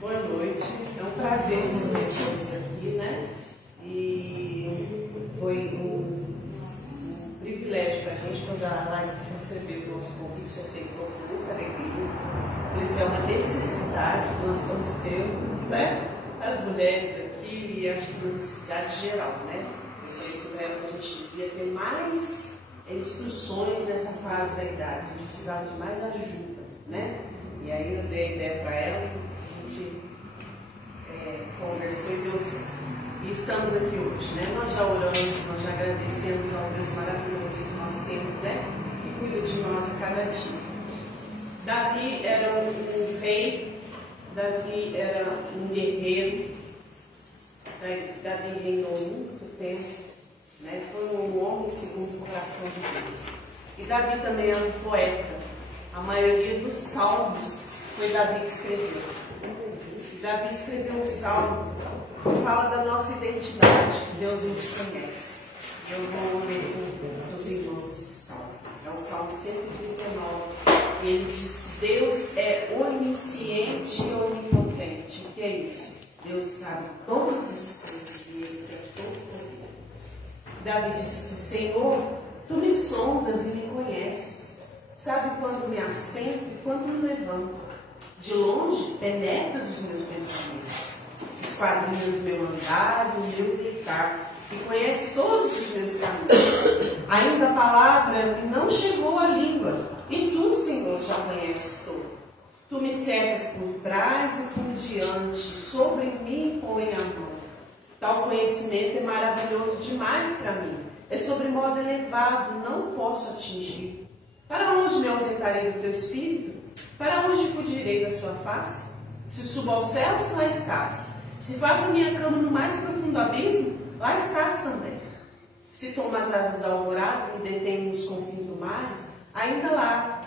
Boa noite, é um prazer receber todos aqui, né? E foi um privilégio para a gente quando a Laís recebeu o nosso convite, aceitou com muita alegria. Isso é uma necessidade que nós estamos tendo, né? As mulheres aqui e acho que uma necessidade geral, né? Esse era que a gente devia ter mais instruções nessa fase da idade, a gente precisava de mais ajuda, né? E aí eu dei a ideia para ela, a gente conversou e deu certo. E estamos aqui hoje, né? Nós já oramos, nós já agradecemos ao Deus maravilhoso que nós temos, né? Que cuida de nós a cada dia. Davi era um rei, Davi era um guerreiro, Davi reinou muito tempo, né? Foi um homem segundo o coração de Deus. E Davi também era um poeta. A maioria dos salmos foi Davi que escreveu. Davi escreveu um salmo que fala da nossa identidade, que Deus nos conhece. Eu vou ler com os irmãos esse salmo. É o Salmo 139. E ele diz: Deus é onisciente e onipotente. O que é isso? Deus sabe todas as coisas e Ele é todo poder. Davi disse assim: Senhor, Tu me sondas e me conheces. Sabe quando me assento e quando me levanto. De longe penetras os meus pensamentos. Esquadrinhas o meu andar e o meu deitar. E conhece todos os meus caminhos. Ainda a palavra não chegou à língua. E Tu, Senhor, já conheces tudo. Tu me cercas por trás e por diante. Sobre mim põe a mão. Tal conhecimento é maravilhoso demais para mim. É sobremodo elevado, não posso atingir. Para onde me ausentarei do Teu Espírito? Para onde fugirei da Sua face? Se subo aos céus, lá estás. Se faço a minha cama no mais profundo abismo, lá estás também. Se tomo as asas da alvorada e me detenho nos confins do mar, ainda lá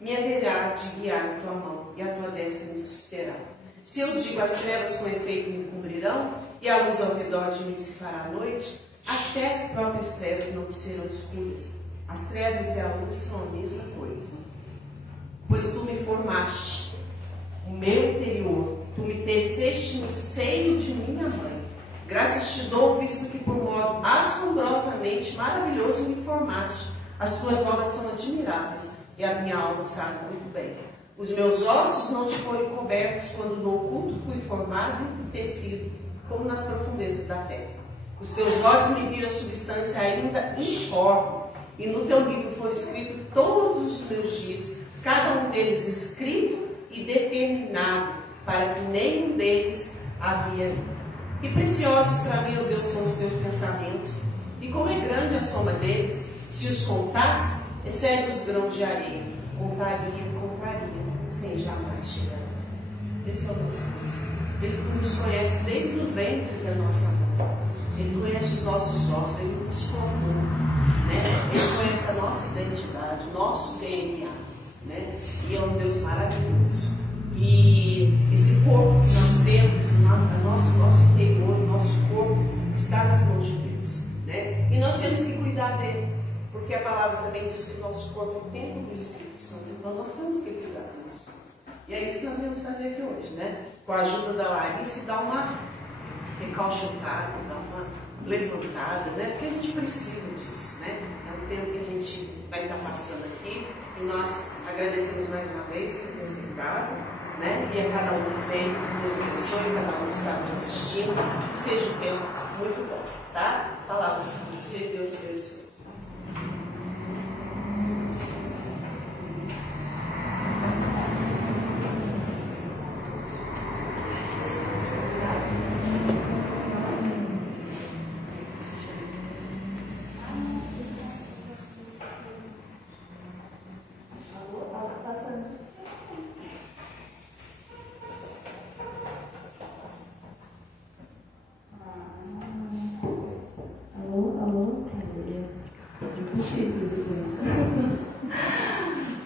me haverá de guiar a Tua mão e a Tua destra me susterá. Se eu digo as trevas com efeito me cobrirão e a luz ao redor de mim se fará a noite, até as próprias trevas não me serão escuras. As trevas e a luz são a mesma coisa. Pois Tu me formaste, o meu interior, Tu me teceste no seio de minha mãe. Graças Te dou, visto que por modo assombrosamente maravilhoso me formaste. As Tuas obras são admiráveis e a minha alma sabe muito bem. Os meus ossos não Te foram cobertos quando no oculto fui formado e tecido, como nas profundezas da terra. Os Teus olhos me viram a substância ainda informe, e no Teu livro foram escritos todos os meus dias, cada um deles escrito e determinado, para que nenhum deles havia. Que preciosos para mim, ó Deus, são os Teus pensamentos, e como é grande a soma deles, se os contasse, excede os grãos de areia. Contaria, sem jamais chegar. Esse é o Deus Deus. Ele nos conhece desde o ventre da nossa mãe. Ele conhece os nossos ossos, Ele nos formou, né? Ele conhece a nossa identidade, nosso DNA, né? E é um Deus maravilhoso. E esse corpo que nós temos, nosso interior, nosso corpo, está nas mãos de Deus, né? E nós temos que cuidar dele, porque a palavra também diz que o nosso corpo é o templo do Espírito Santo, então nós temos que cuidar do nosso corpo. E é isso que nós vamos fazer aqui hoje, né? Com a ajuda da Larissa, dar uma recalchutada, dar uma levantada, né? Porque a gente precisa disso, né? É um tempo que a gente vai estar passando aqui e nós agradecemos mais uma vez você ter aceitado, né? E a cada um que vem, Deus abençoe, cada um que está nos assistindo, que seja um tempo muito bom, tá? Palavra de você, Deus abençoe.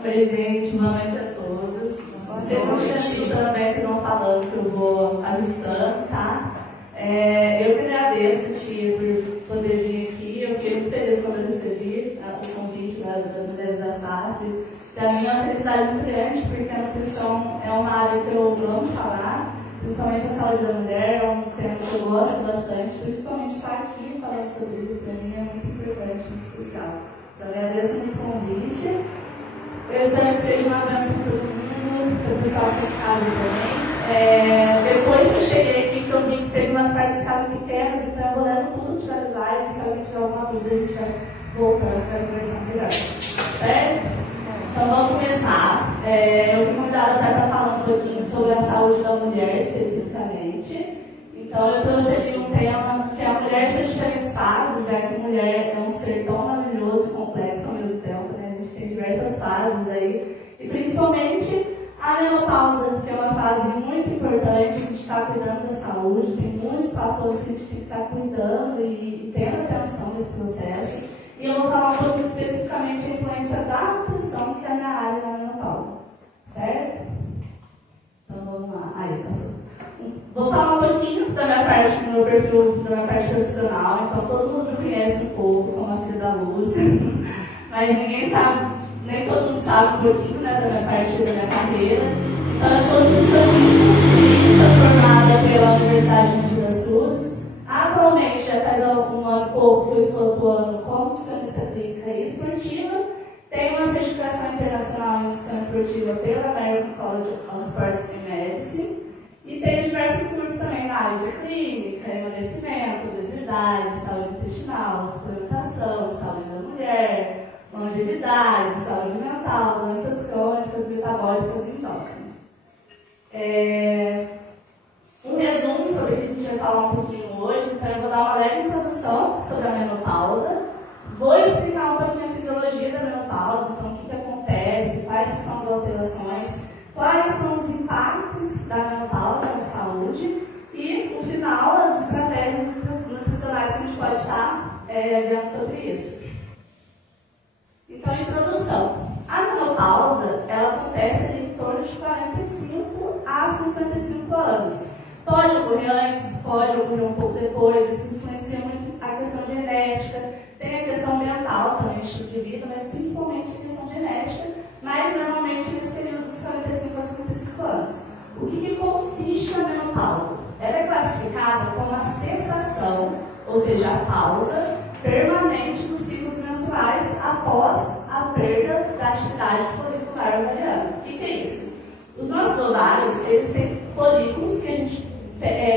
Oi, gente, boa noite a todos. Vocês vão me ajudando, né? Que não falando que eu vou alistando, tá? Eu que agradeço, Tio, por poder vir aqui. Eu fiquei muito feliz quando eu recebi o convite das mulheres da SAF. Para mim é uma felicidade muito grande, porque a nutrição é uma área que eu amo falar, Principalmente a saúde da mulher é um tema que eu gosto bastante, principalmente estar aqui falando sobre isso, para mim é muito importante, muito especial. Então, agradeço muito o convite. Eu espero que seja uma bênção para todo mundo, para o pessoal que está aqui também. Depois que eu cheguei aqui, que eu vi que teve umas partes que estavam pequenas, então eu vou dando tudo de várias lives. Se alguém tiver alguma dúvida, a gente vai voltando para conversar melhor. Certo? Então vamos começar. Eu fui convidada para estar falando um pouquinho sobre a saúde da mulher especificamente. Então eu trouxe ali um tema que a mulher seja diferentes fases, já que a mulher é um ser tão maravilhoso e complexo ao mesmo tempo, né? A gente tem diversas fases aí, e principalmente a menopausa, que é uma fase muito importante, a gente está cuidando da saúde, tem muitos fatores que a gente tem que estar cuidando e tendo atenção nesse processo. E eu vou falar um pouquinho especificamente da influência da nutrição, que é a minha área na menopausa. Certo? Então vamos lá. Aí, passou. Vou falar um pouquinho da minha parte, do meu perfil, da minha parte profissional. Então todo mundo me conhece um pouco, como a filha da Lúcia. Mas ninguém sabe, nem todo mundo sabe um pouquinho, né, da minha parte da minha carreira. Então eu sou nutricionista formada pela Universidade de Mogi das Cruzes. Atualmente, já faz um ano e pouco que eu estou atuando como nutricionista clínica e esportiva. Tenho uma certificação internacional em nutrição esportiva pela American College of Sports and Medicine. E tenho diversos cursos também na área de clínica, emagrecimento, obesidade, saúde intestinal, suplementação, saúde da mulher, longevidade, saúde mental, doenças crônicas, metabólicas e endócrinas. Um resumo sobre o que a gente vai falar um pouquinho hoje. Então eu vou dar uma leve introdução sobre a menopausa. Vou explicar um pouquinho a fisiologia da menopausa, então o que acontece, quais são as alterações, quais são os impactos da menopausa na saúde e, no final, as estratégias nutricionais que a gente pode estar vendo sobre isso. Então, introdução. A menopausa, ela acontece ali em torno de 45 a 55 anos. Pode ocorrer antes, pode ocorrer um pouco depois, isso influencia muito a questão genética, tem a questão ambiental também, estilo de vida, mas principalmente a questão genética, mas normalmente nesse período dos 45 a 55 anos. O que consiste a menopausa? Ela é classificada como a cessação, ou seja, a pausa permanente dos ciclos menstruais após a perda da atividade folicular ovariana. O que é isso? Os nossos ovários, eles têm folículos que a gente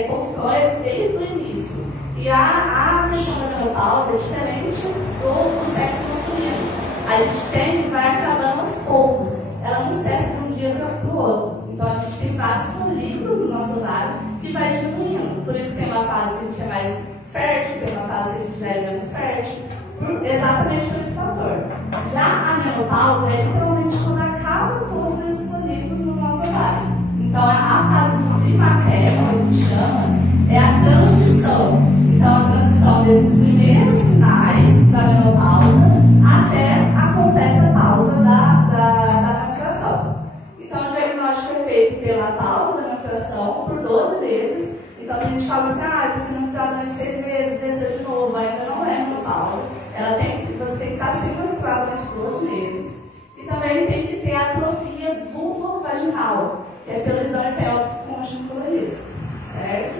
constrói desde o início. E a questão da menopausa é diferente do sexo masculino. A gente tem e vai acabando aos poucos. Ela não cessa de um dia para o outro. Então a gente tem vários folículos no nosso ovário que vai diminuindo. Por isso que tem uma fase que a gente é mais fértil, tem uma fase que a gente já é menos fértil. Exatamente por esse fator. Já a menopausa é literalmente quando acaba todos esses folículos no nosso ovário. Então a fase climatéria, como a gente chama, é a transição. Então a transição desses primeiros sinais da menopausa até a completa pausa da menstruação. Então o diagnóstico é feito pela pausa da menstruação por 12 meses. Então a gente fala assim, você menstruar durante 6 meses, desceu de novo, ainda não é menopausa. Você tem que estar sem menstruar durante 12 meses. E também tem que ter atrofia vulvovaginal, que é pelo exame pélvico com o ginecologista, certo?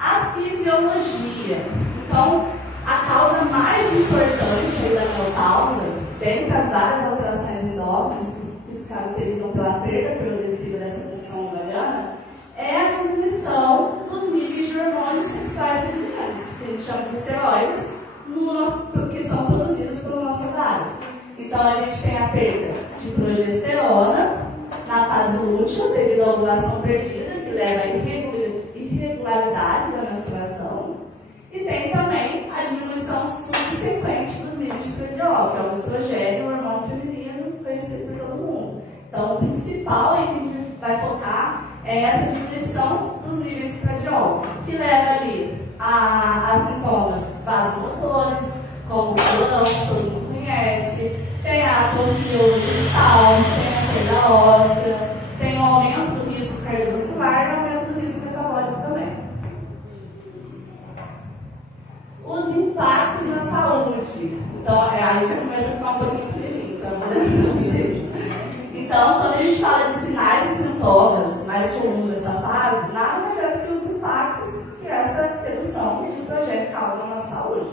A fisiologia. Então, a causa mais importante da menopausa, dentre as várias alterações endócrinas que se caracterizam pela perda progressiva dessa função ovariana, é a diminuição dos níveis de hormônios sexuais femininos, que a gente chama de esteroides, que são produzidos pelo nosso ovário. Então, a gente tem a perda de progesterona na fase lútea, devido à ovulação perdida, que leva à irregularidade da menstruação. E tem também a diminuição subsequente dos níveis de estradiol, que é o estrogênio, o hormônio feminino, conhecido por todo mundo. Então, o principal em que a gente vai focar é essa diminuição dos níveis de estradiol, que leva ali a sintomas vasomotores, como o colão, todo mundo conhece, tem a atrofia genital, tem a perda óssea, tem o aumento do risco cardiovascular e o aumento do risco metabólico também. Os impactos na saúde. Então, aí já começa a ficar um pouquinho clínico, para vocês. Então, quando a gente fala de sinais e sintomas, mais comuns dessa fase, nada mais é do que os impactos que essa redução de estrogênio causa na nossa saúde.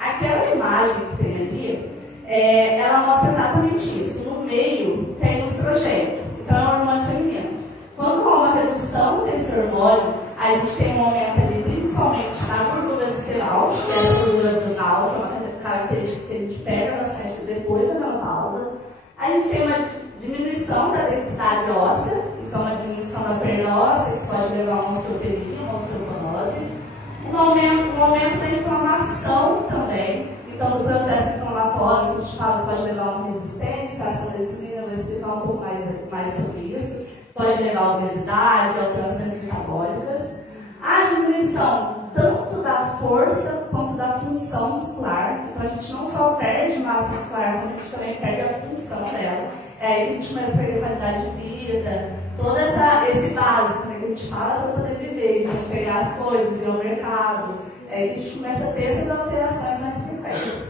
Aquela imagem que tem ali, ela mostra exatamente isso. No meio tem o estrogênio, então é o hormônio feminino. Quando há uma redução desse hormônio, a gente tem um aumento ali, principalmente na gordura visceral, que é a gordura abdominal, que é uma característica que a gente pega bastante depois da menopausa. A gente tem uma diminuição da densidade óssea, então uma diminuição da perda óssea, que pode levar a uma osteopenia, uma osteoporose. Um aumento da inflamação também, então do processo inflamatório, que a gente fala que pode levar a uma resistência, a ação da insulina, eu vou explicar um pouco mais sobre isso. Pode levar a obesidade, alterações metabólicas. A diminuição tanto da força quanto da função muscular. Então a gente não só perde massa muscular, como a gente também perde a função dela. É aí que a gente começa a perder qualidade de vida, todo esse básico, né, que a gente fala para poder viver, a gente pegar as coisas, ir ao mercado. É aí que a gente começa a ter essas alterações mais frequentes.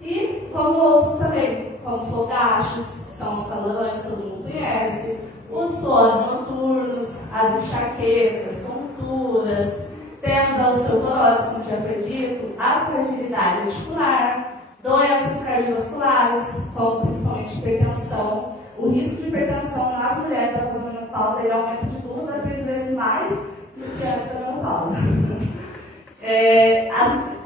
E como outros também, como fogachos, que são os calores, todo mundo conhece, os suores noturnos, as enxaquecas, tonturas, temos a osteoporose, como já foi dito, a fragilidade articular, doenças cardiovasculares, como principalmente hipertensão. O risco de hipertensão nas mulheres após a menopausa ele aumenta de 2 a 3 vezes mais do que antes da menopausa.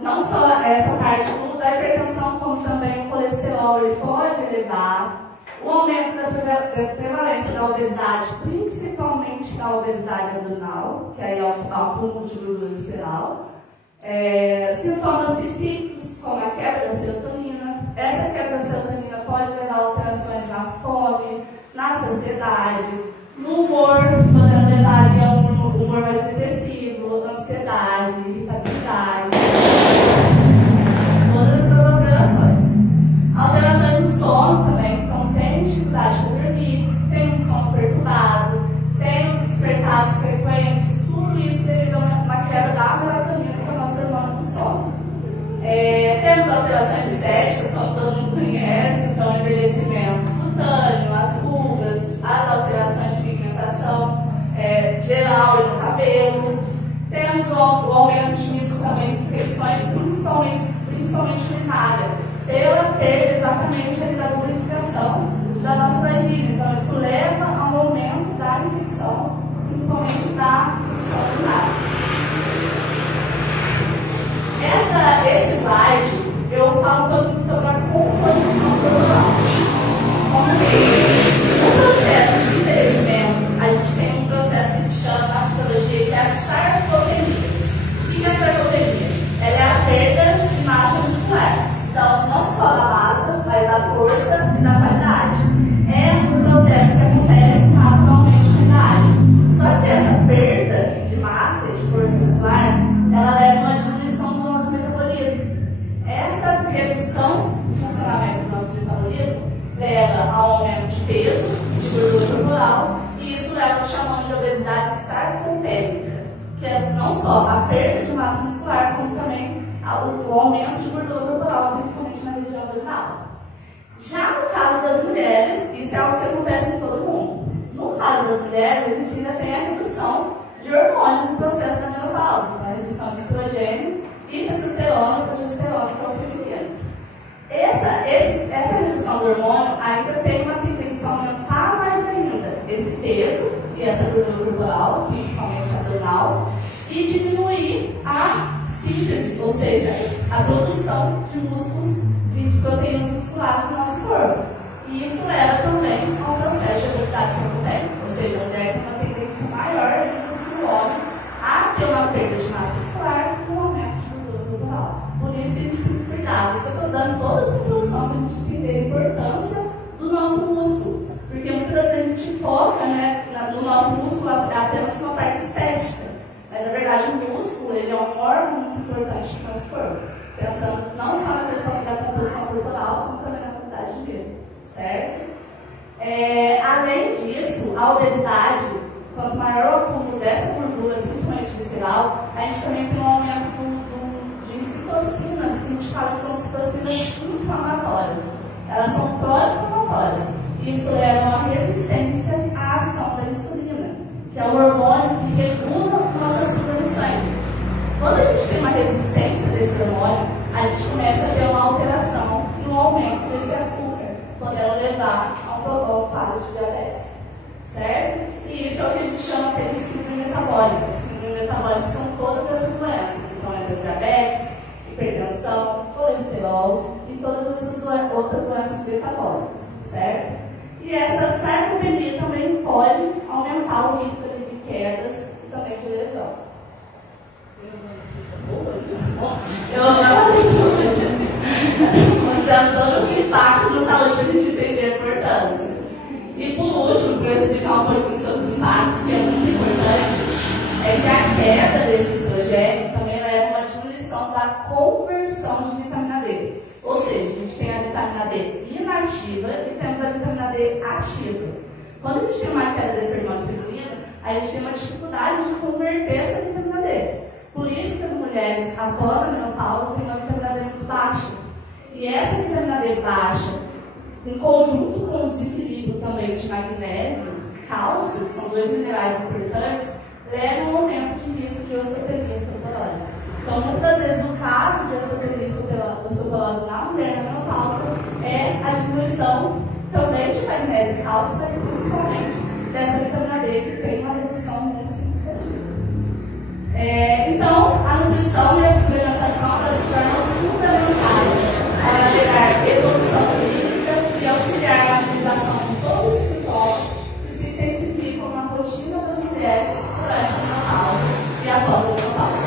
Não só essa parte da hipertensão, como também o colesterol ele pode elevar. O aumento da prevalência da obesidade, principalmente da obesidade abdominal, que aí é um acúmulo de gordura visceral. Sintomas psíquicos, como a queda da serotonina. Essa queda da serotonina pode levar a alterações na fome, na saciedade, no humor, podendo levar a um humor mais depressivo, ansiedade, irritabilidade. Todas essas alterações. Alterações no sono também, então tem dificuldade de dormir, tem um sono perturbado, tem os despertares frequentes, tudo isso devido a uma queda da melatonina, que é o nosso hormônio do sono. Temos alterações estéticas, como todo mundo conhece, então envelhecimento cutâneo, as rugas, as alterações de pigmentação geral e no cabelo. Temos o aumento de risco também de infecções, principalmente urinária, pela perda exatamente da lubrificação da nossa barriga. Então, isso leva a um aumento da infecção, principalmente da infecção urinária. Esse slide, eu falo um pouquinho sobre a composição corporal. Como assim? No processo de envelhecimento, a gente tem um processo que a gente chama na fisiologia que é a sarcopenia. O que é a sarcopenia? Ela é a perda de massa muscular. Então, não só da massa, mas da força e da qualidade. É um processo que acontece naturalmente na idade. Só que essa perda de massa e de força muscular, ela leva a uma diminuição do nosso metabolismo. Essa redução do funcionamento do nosso metabolismo leva a um aumento de peso e de gordura corporal, e isso leva ao que chamamos de obesidade sarcopênica, que é não só a perda de massa muscular, como também o aumento de gordura corporal, principalmente na região abdominal. Já no caso das mulheres, isso é algo que acontece em todo mundo. No caso das mulheres, a gente ainda tem a redução de hormônios no processo da menopausa, então a redução de estrogênio e testosterona e progesterona, que é o feminino. Essa redução do hormônio ainda tem uma tendência a aumentar mais ainda esse peso e essa gordura corporal, principalmente abdominal, e diminuir a síntese, ou seja, a produção de músculos e de proteínas musculares no nosso corpo. E isso leva também a um processo de obesidade sarcopênica, ou seja, a mulher tem uma tendência maior do que o homem a ter uma perda de massa muscular e um aumento de gordura corporal. Por isso que a gente tem que cuidar. Por isso que eu estou dando toda essa introdução para a gente entender a importância do nosso músculo. Porque muitas vezes a gente foca, né, no nosso músculo apenas uma parte estética. Mas, na verdade, o músculo ele é um órgão muito importante do nosso corpo. Pensando não só na questão da composição corporal, como também na qualidade de vida. Certo? Além disso, a obesidade, quanto maior o acúmulo dessa gordura, principalmente visceral, a gente também tem um aumento de citocinas, que a gente fala que são citocinas inflamatórias. Elas são pró-inflamatórias. Isso leva a uma resistência à ação da insulina. que é um hormônio que regula o nosso açúcar no sangue. Quando a gente tem uma resistência desse hormônio, a gente começa a ter uma alteração e um aumento desse açúcar, podendo levar a um quadro de diabetes, certo? E isso é o que a gente chama de síndrome metabólica. Síndrome metabólica são todas essas doenças, então entra diabetes, hipertensão, colesterol e todas essas outras doenças metabólicas, certo? E essa sarcopenia também pode aumentar o risco de quedas e também de lesão. Mostrando todos os impactos na saúde para a gente entender a importância. E por último, para eu explicar um pouquinho sobre os impactos, que é muito importante, é que a queda desse estrogênio também leva a uma diminuição da conversão de vitamina D. Ou seja, a gente tem a vitamina D inativa e temos a vitamina D ativa. Quando a gente tem uma queda desse hormônio feminino, a gente tem uma dificuldade de converter essa vitamina D. Por isso que as mulheres, após a menopausa, têm uma vitamina D muito baixa. E essa vitamina D baixa, em conjunto com o desequilíbrio também de magnésio e cálcio, que são dois minerais importantes, leva a um aumento de risco de osteopenia e osteoporose. Então, muitas vezes, o caso de osteopenia e osteoporose na mulher na menopausa é a diminuição também de magnésio e cálcio, mas principalmente dessa vitamina D, que tem uma redução muito significativa. Então, a nutrição e a suplementação elas se tornam fundamentais para gerar evolução clínica e auxiliar na utilização de todos os sintomas que se intensificam na rotina das mulheres durante a menopausa e após a menopausa.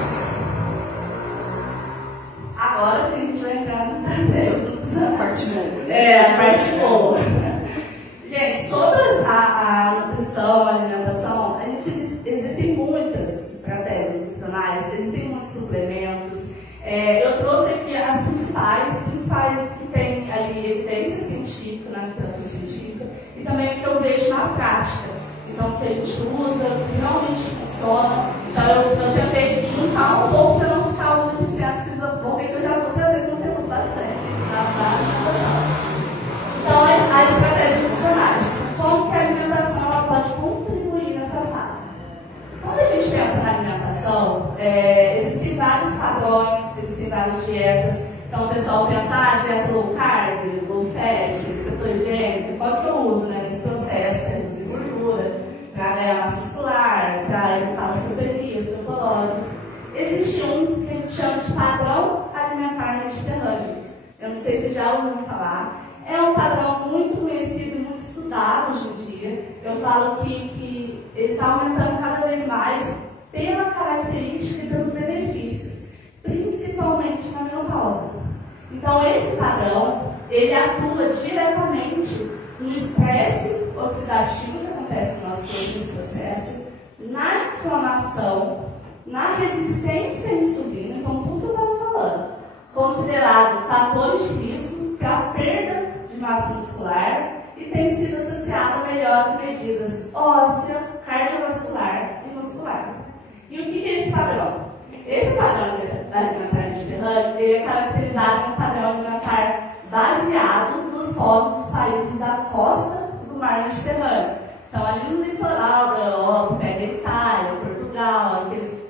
Agora sim, a gente vai entrar nas estratégias. A parte boa. A parte boa. Gente, sobre a nutrição, a alimentação, existem muitas estratégias nutricionais, existem muitos suplementos. Eu trouxe aqui as principais que têm ali evidência científica, na literatura científica, e também o que eu vejo na prática. Então, o que a gente usa, o que realmente funciona. Então, eu tentei juntar um pouco para não ficar muito viciado. Vocês vão ver que eu já vou trazer conteúdo bastante da alimentação. Então, as estratégias nutricionais. Como que a alimentação ela pode contribuir nessa fase? Quando a gente pensa na alimentação, existem vários padrões, existem várias dietas. Então, o pessoal pensa, dieta low carb, low fat, cetogênica, qual que eu uso nesse processo para reduzir gordura, para ganhar massa muscular, para evitar osteopenia, osteoporose. Existe um que a gente chama de padrão alimentar mediterrâneo. Eu não sei se já ouviram falar. É um padrão muito conhecido e muito estudado hoje em dia. Eu falo que ele está aumentando cada vez mais pela característica e pelos benefícios, principalmente na menopausa. Então, esse padrão, ele atua diretamente no estresse oxidativo que acontece no nosso corpo nesse processo, na inflamação, na resistência à insulina, então tudo que eu estava falando, considerado fatores de risco para a perda de massa muscular e tem sido associado a melhores medidas óssea, cardiovascular e muscular. E o que é esse padrão? Esse padrão alimentar mediterrâneo ele é caracterizado em padrão alimentar baseado nos povos dos países da costa do mar Mediterrâneo. Então, ali no litoral da Europa, pega a Itália, Portugal,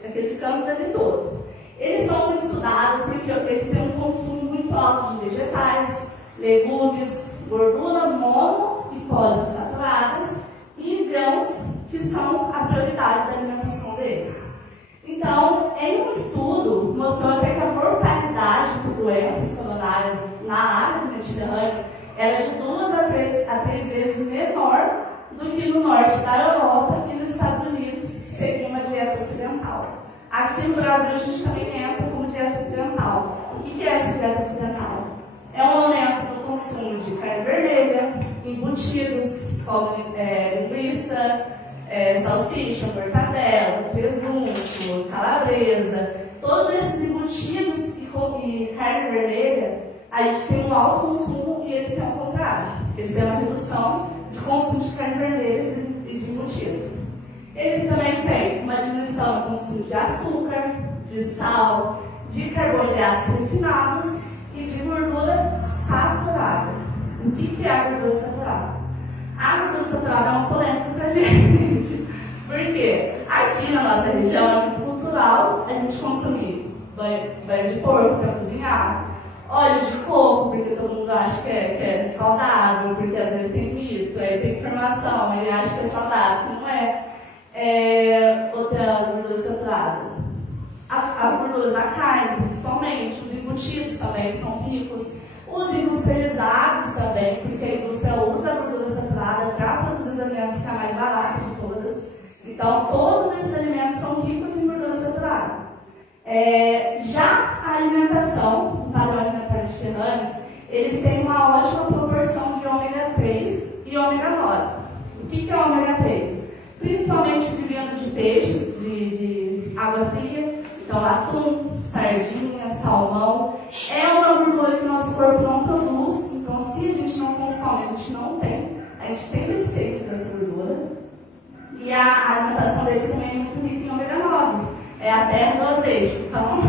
aqueles campos ali todos. Eles são estudados porque eles têm um consumo muito alto de vegetais, legumes, gordura mono e poliinsaturadas e grãos, que são a prioridade da alimentação deles. Então, em um estudo, mostrou até que a mortalidade de doenças coronárias na área do Mediterrâneo era de 2 a 3 vezes menor do que no norte da Europa e nos Estados Unidos, que seria uma dieta ocidental. Aqui no Brasil, a gente também entra como dieta ocidental. O que é essa dieta ocidental? É um aumento no consumo de carne vermelha, embutidos, como linguiça, salsicha, mortadela, presunto, calabresa. Todos esses embutidos e carne vermelha, a gente tem um alto consumo e eles têm o contrário. Eles têm uma redução de consumo de carne vermelha e de embutidos. Eles também têm uma diminuição no consumo de açúcar, de sal, de carboidratos refinados e de gordura saturada. O que é a gordura saturada? A gordura saturada é uma polêmica pra gente. Por quê? na nossa região é muito cultural a gente consumir banho de porco para cozinhar, óleo de coco, porque todo mundo acha que é saudável, porque às vezes tem mito, aí tem informação, ele acha que é saudável, não é. Outra gordura saturada. As gorduras da carne, principalmente, os embutidos também são ricos. Os industrializados também, porque a indústria usa a gordura saturada para produzir os alimentos ficar mais baratos de todas. Então, todos esses alimentos são ricos em gordura saturada. Já a alimentação, o padrão alimentar mediterrâneo, eles têm uma ótima proporção de ômega 3 e ômega 9. O que é ômega 3? Principalmente vindo de peixes, de água fria, então atum, sardinha, salmão. É uma gordura que o nosso corpo não produz, então se a gente não consome, a gente tem deficiência dessa gordura. E a alimentação deles também é muito rica em ômega 9. É a terra do azeite, então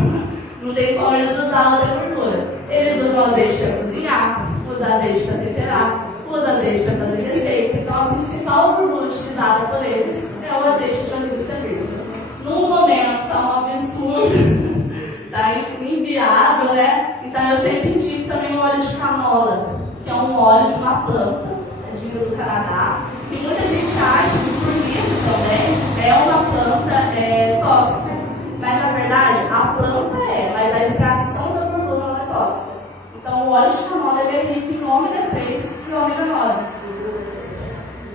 não tem como eles usar outra gordura. Eles usam azeite para cozinhar, usam azeite para temperar, usam azeite para fazer receita. Então a principal gordura utilizada por eles é o azeite de linguiça virgem. Num momento está um absurdo, está inviável, né? Então eu sempre indico também o óleo de canola, que é um óleo de uma planta, é vinda do Canadá. E muita gente acha que o formiga também é uma planta tóxica. Mas na verdade, a planta mas a extração da gordura não é tóxica. Então o óleo de canola ele é rico em ômega 3 e ômega 9.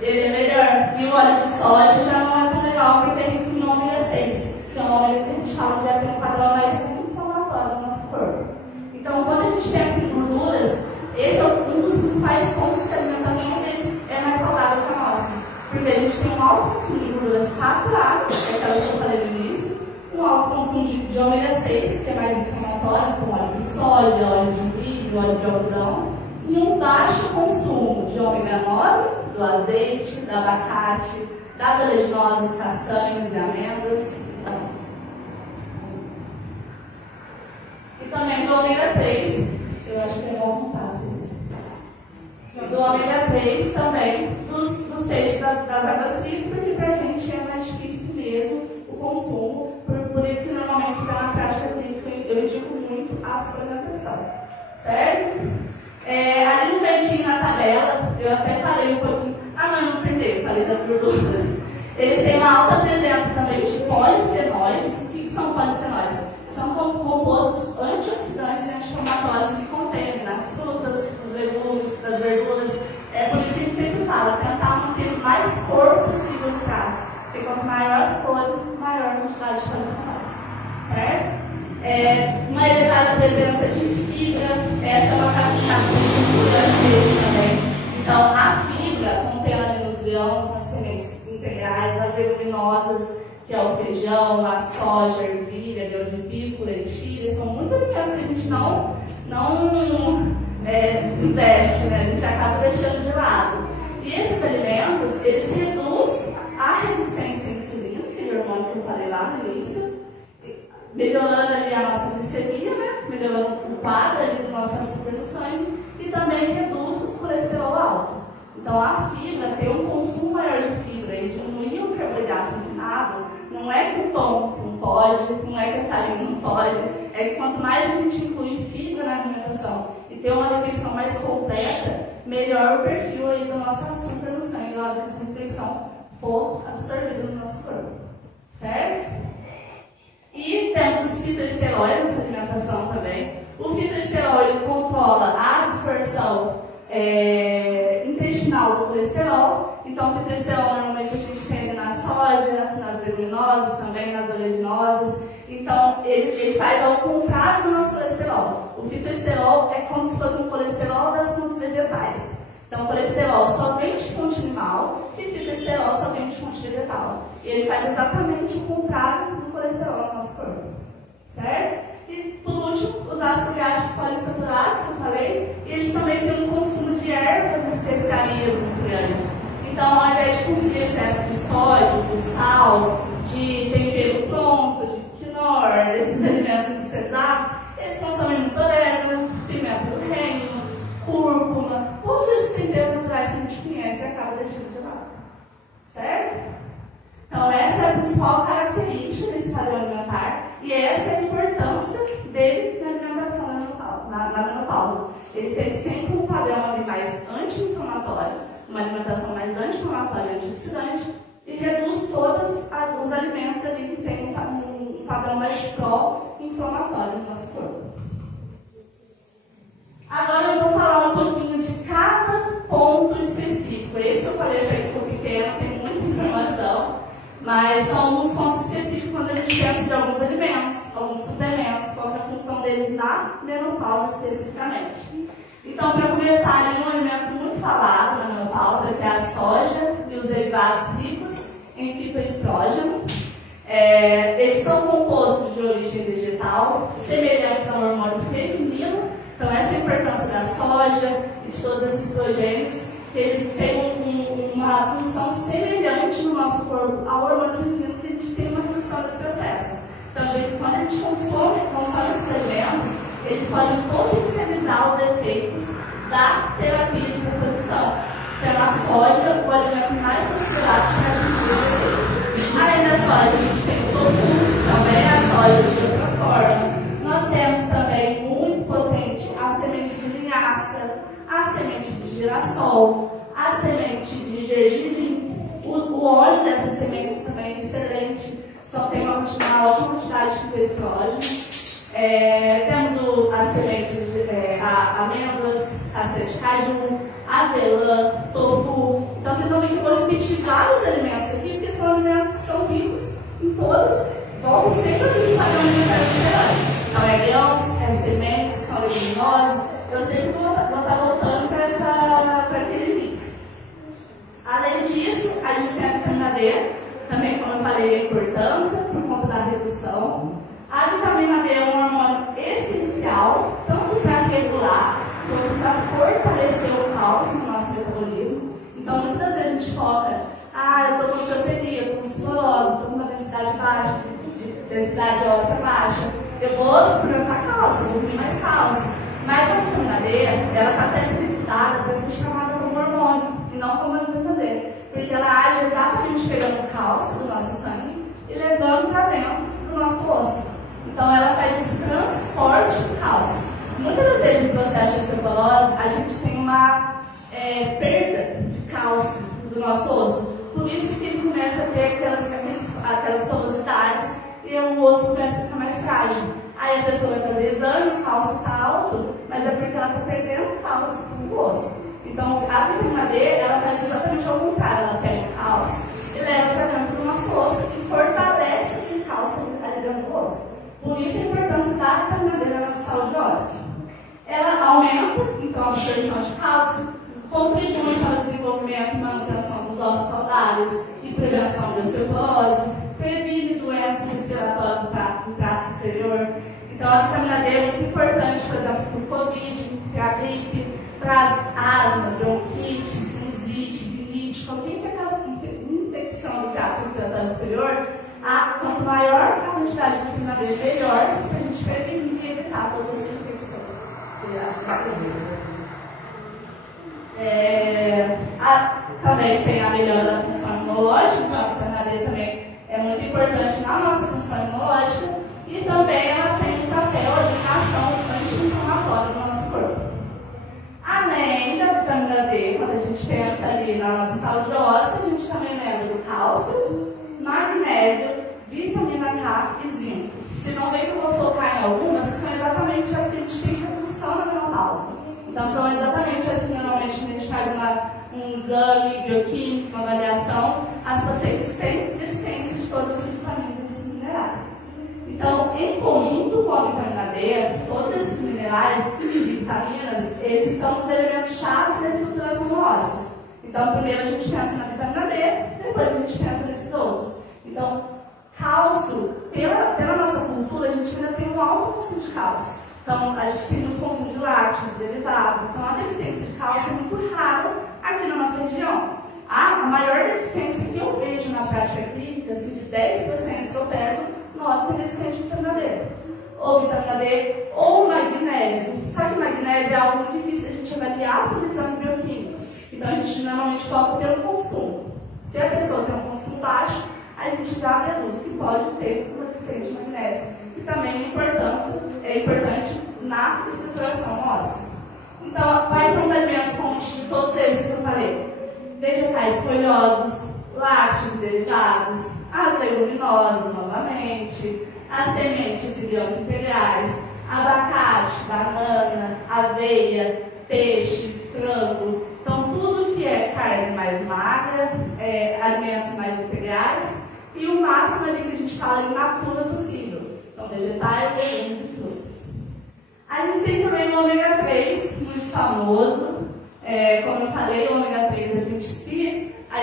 Ele é melhor. E o óleo de soja já não é tão legal porque é rico em ômega 6, que é um ômega que a gente fala que já tem um padrão mais inflamatório no nosso corpo. Então quando a gente pensa em gorduras, esse é um dos principais pontos que a alimentação deles é mais saudável que a nossa. Porque a gente tem um alto consumo de gordura saturada, aquelas que eu falei no início, um alto consumo de ômega 6, que é mais inflamatório, como óleo de soja, óleo de milho, óleo de algodão, e um baixo consumo de ômega 9, do azeite, do abacate, das oleaginosas, castanhas e amêndoas. E também do ômega 3, eu acho que é bom contar. Do ômega 3 também, dos peixes das águas frias, porque pra gente é mais difícil mesmo o consumo, por isso que normalmente na prática clínica eu indico muito a suplementação, certo? Ali no cantinho na tabela, eu até falei um pouquinho, mas não perdi, falei das gorduras. Eles têm uma alta presença também de polifenóis. O que são polifenóis? São compostos antioxidantes e anti-inflamatórios que contêm nas frutas, nos legumes, das verduras. É por isso que a gente sempre fala, tentar manter o mais cor possível no prato. Porque quanto maior as cores, maior a quantidade de polifenóis. Certo? Uma elevada presença de fibra, essa é uma característica importante deles também. Então, a fibra contém ali nos grãos, nas sementes integrais, nas leguminosas, que é o feijão, a soja, a ervilha, grão de bico, lentilha, são muitos alimentos que a gente não investe, né? A gente acaba deixando de lado. E esses alimentos, eles reduzem a resistência à insulina, que é o hormônio que eu falei lá no início, melhorando ali a nossa glicemia, né? Melhorando o quadro ali do nosso açúcar no sangue e também reduz o colesterol alto. Então a fibra, ter um consumo maior de fibra e diminuir o carboidrato refinado, não é que o pão não pode, não é que a farinha não pode, é que quanto mais a gente inclui fibra na alimentação e ter uma refeição mais completa, melhor o perfil aí do nosso açúcar no sangue na hora que essa refeição for absorvida no nosso corpo. Certo? E temos os fitoesteróides nessa alimentação também. O fitoesterol ele controla a absorção intestinal do colesterol. Então, o fitoesterol normalmente a gente tem na soja, nas leguminosas também, nas oleaginosas. Então, ele faz ao contrário do nosso colesterol. O fitoesterol é como se fosse um colesterol das fontes vegetais. Então, o colesterol só vem de fonte animal e o fitoesterol só vem de fonte vegetal. E ele faz exatamente o contrário do colesterol no nosso corpo. Certo? E, por último, os ácidos graxos poliinsaturados, que eu falei, eles também têm um consumo de ervas e especiarias muito grande. Então, ao invés de consumir excesso de sódio, de sal, de tempero pronto, de quinoa, desses alimentos industrializados, eles consomem muito orégano, pimenta do reino, cúrcuma, todos esses temperos naturais que a gente conhece e acaba deixando de lado. Certo? Então, essa é a principal característica desse padrão alimentar, e essa é a importância dele na alimentação na menopausa. Ele tem sempre um padrão ali mais anti-inflamatório, uma alimentação mais anti-inflamatória e antioxidante, e reduz todos os alimentos ali que tem um padrão mais pró-inflamatório no nosso corpo. Agora eu vou falar um pouquinho de cada ponto específico. Esse eu falei até que ficou pequeno, tem muita informação, mas são alguns pontos específicos quando a gente pensa de alguns alimentos, alguns suplementos, qual é a função deles na menopausa especificamente. Então, para começar ali, um alimento muito falado na menopausa, que é a soja e os derivados ricos em fitoestrógeno. Eles são compostos de origem vegetal, semelhantes ao hormônio feminino. Então, essa é a importância da soja e de todos esses estrogênios, que eles têm uma função semelhante no nosso corpo ao hormônio feminino, que a gente tem uma redução desse processo. Então, quando a gente consome esses alimentos, eles podem potencializar os efeitos da terapia de reposição, sendo a soja o alimento mais considerado para atingir esse efeito. Além da soja, a gente tem o tofu, também a soja de outra forma. Nós temos também muito potente a semente de linhaça, a semente de girassol, a semente de gergelim. O óleo dessas sementes também é excelente, tem uma ótima quantidade de fitoestrógeno. Temos a semente de amêndoas, casca de caju, avelã, tofu. Então vocês vão ver que eu vou repetir vários alimentos aqui, porque são alimentos que são ricos em todos, vamos sempre aqui para alimentar diferente. Então é grãos, é sementes, são leguminosas. Eu sempre vou estar voltando para aquele mix. Além disso, a gente tem a vitamina D, também como eu falei, a importância por conta da redução. A vitamina D é um hormônio essencial, tanto para regular quanto para fortalecer o cálcio no nosso metabolismo. Então, muitas vezes a gente foca, eu estou com osteopenia, estou com esclerose, estou com uma densidade baixa, densidade óssea baixa, eu vou suplementar cálcio, vou comer mais cálcio. Mas a vitamina D, ela está até solicitada para ser chamada como hormônio, e não como a vitamina D, porque ela age exatamente pegando o cálcio do nosso sangue e levando para dentro do nosso osso. Então, ela faz esse transporte do cálcio. Muitas das vezes, no processo de osteoporose, a gente tem uma perda de cálcio do nosso osso. Por isso que ele começa a ter aquelas porosidades e o osso começa a ficar mais frágil. Aí a pessoa vai fazer exame, o cálcio está alto, mas é porque ela está perdendo cálcio do osso. Então, a vitamina D, ela faz exatamente ao contrário. Ela pega o cálcio e leva para dentro do nosso osso e fortalece aquele cálcio que está ali dentro do osso. Por isso a importância da vitamina D na nossa saúde óssea. Ela aumenta, então, a absorção de cálcio, contribui para o desenvolvimento e manutenção dos ossos saudáveis e prevenção de osteoporose, previne doenças respiratórias do trato superior. Então, a vitamina D é muito importante, por exemplo, para o Covid, para a gripe, para asma, bronquite, sinusite, rinite, qualquer infecção do trato respiratório superior. Quanto maior a quantidade de vitamina D, melhor para a gente prevenir e evitar todas essas infecções. Também tem a melhora da função imunológica, então a vitamina D também é muito importante na nossa função imunológica e também ela tem um papel ali na ação anti-inflamatória do nosso corpo. Além da vitamina D, quando a gente pensa ali na nossa saúde óssea, a gente também lembra do cálcio, magnésio, vitamina K e zinco. Vocês vão ver que eu vou focar em algumas que são exatamente as que a gente tem redução na menopausa. Então, são exatamente as que normalmente a gente faz um exame bioquímico, uma avaliação, as pacientes têm deficiência de todas essas vitaminas e esses minerais. Então, em conjunto com a vitamina D, todos esses minerais e vitaminas, eles são os elementos chaves da estruturação óssea. Então, primeiro a gente pensa na vitamina D, depois a gente pensa nesses outros. Então, cálcio, pela nossa cultura, a gente ainda tem um alto consumo de cálcio. Então, a gente tem muito consumo de lácteos, derivados. Então, a deficiência de cálcio é muito rara aqui na nossa região. A maior deficiência que eu vejo na prática clínica, assim, de 10 pacientes que eu pego, 9 tem deficiência de vitamina D. Ou vitamina D, ou magnésio. Só que magnésio é algo muito difícil a gente avaliar por exame bioquímico. Então, a gente normalmente foca pelo consumo. Se a pessoa tem um consumo baixo, a a gente já deduz que pode ter um deficiente de magnésio, que também é importante na estruturação óssea. Então, quais são os alimentos fontes de todos esses que eu falei? Vegetais folhosos, lácteos e derivados, as leguminosas, novamente, as sementes e grãos integrais, abacate, banana, aveia, peixe, frango. Então, tudo que é carne mais magra, alimentos mais integrais e o máximo ali que a gente fala de natura possível. Então, vegetais, legumes e frutas. A gente tem também o ômega 3, muito famoso. Como eu falei, o ômega 3 a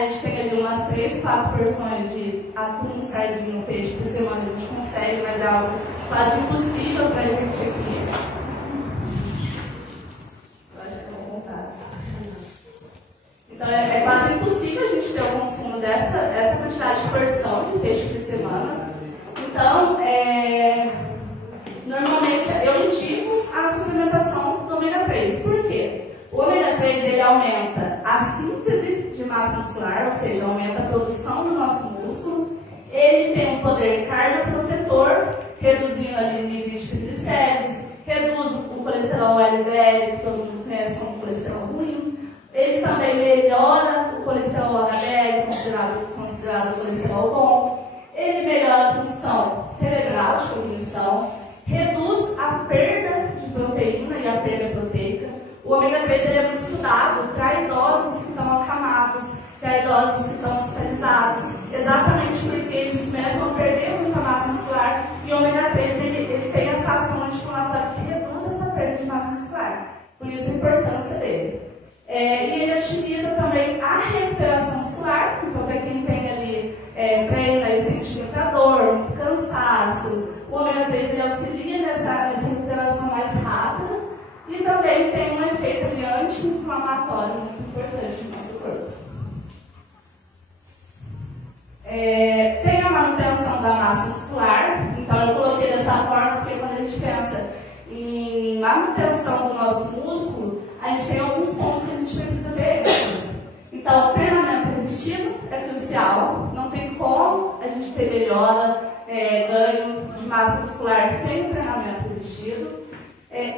gente tem ali umas 3, 4 porções de atum, sardinha, peixe por semana, a gente consegue, mas é algo quase impossível para a gente aqui. Eu acho que eu vou voltar. Então é quase impossível a gente ter o consumo dessa quantidade de porção de peixe por semana. Então, normalmente eu indico a suplementação do ômega 3. Por quê? O ômega 3 ele aumenta a síntese de massa muscular, ou seja, aumenta a produção do nosso músculo. Ele tem um poder cardioprotetor, reduzindo ali níveis de triglicéridos, reduz o colesterol LDL, que todo mundo conhece como colesterol ruim. Ele também melhora o colesterol HDL, considerado colesterol bom. Ele melhora a função cerebral de cognição, reduz a perda de proteína e a perda proteica. O ômega 3 ele é muito estudado para idosos que estão acamados, para idosos que estão hospitalizados, exatamente porque eles começam a perder muita massa muscular e o ômega 3 ele tem essa ação anti-inflamatória que reduz essa perda de massa muscular. Por isso a importância dele. E ele otimiza também a recuperação muscular, então para quem tem ali treina e sente muita dor, muito cansaço, o ômega 3 ele auxilia nessa recuperação mais rápida. E também tem um efeito ali anti-inflamatório muito importante no nosso corpo. Tem a manutenção da massa muscular, então eu coloquei dessa forma porque quando a gente pensa em manutenção do nosso músculo, a gente tem alguns pontos que a gente precisa ter. Então, o treinamento resistivo é crucial, não tem como a gente ter melhora, ganho de massa muscular sem treinamento resistido.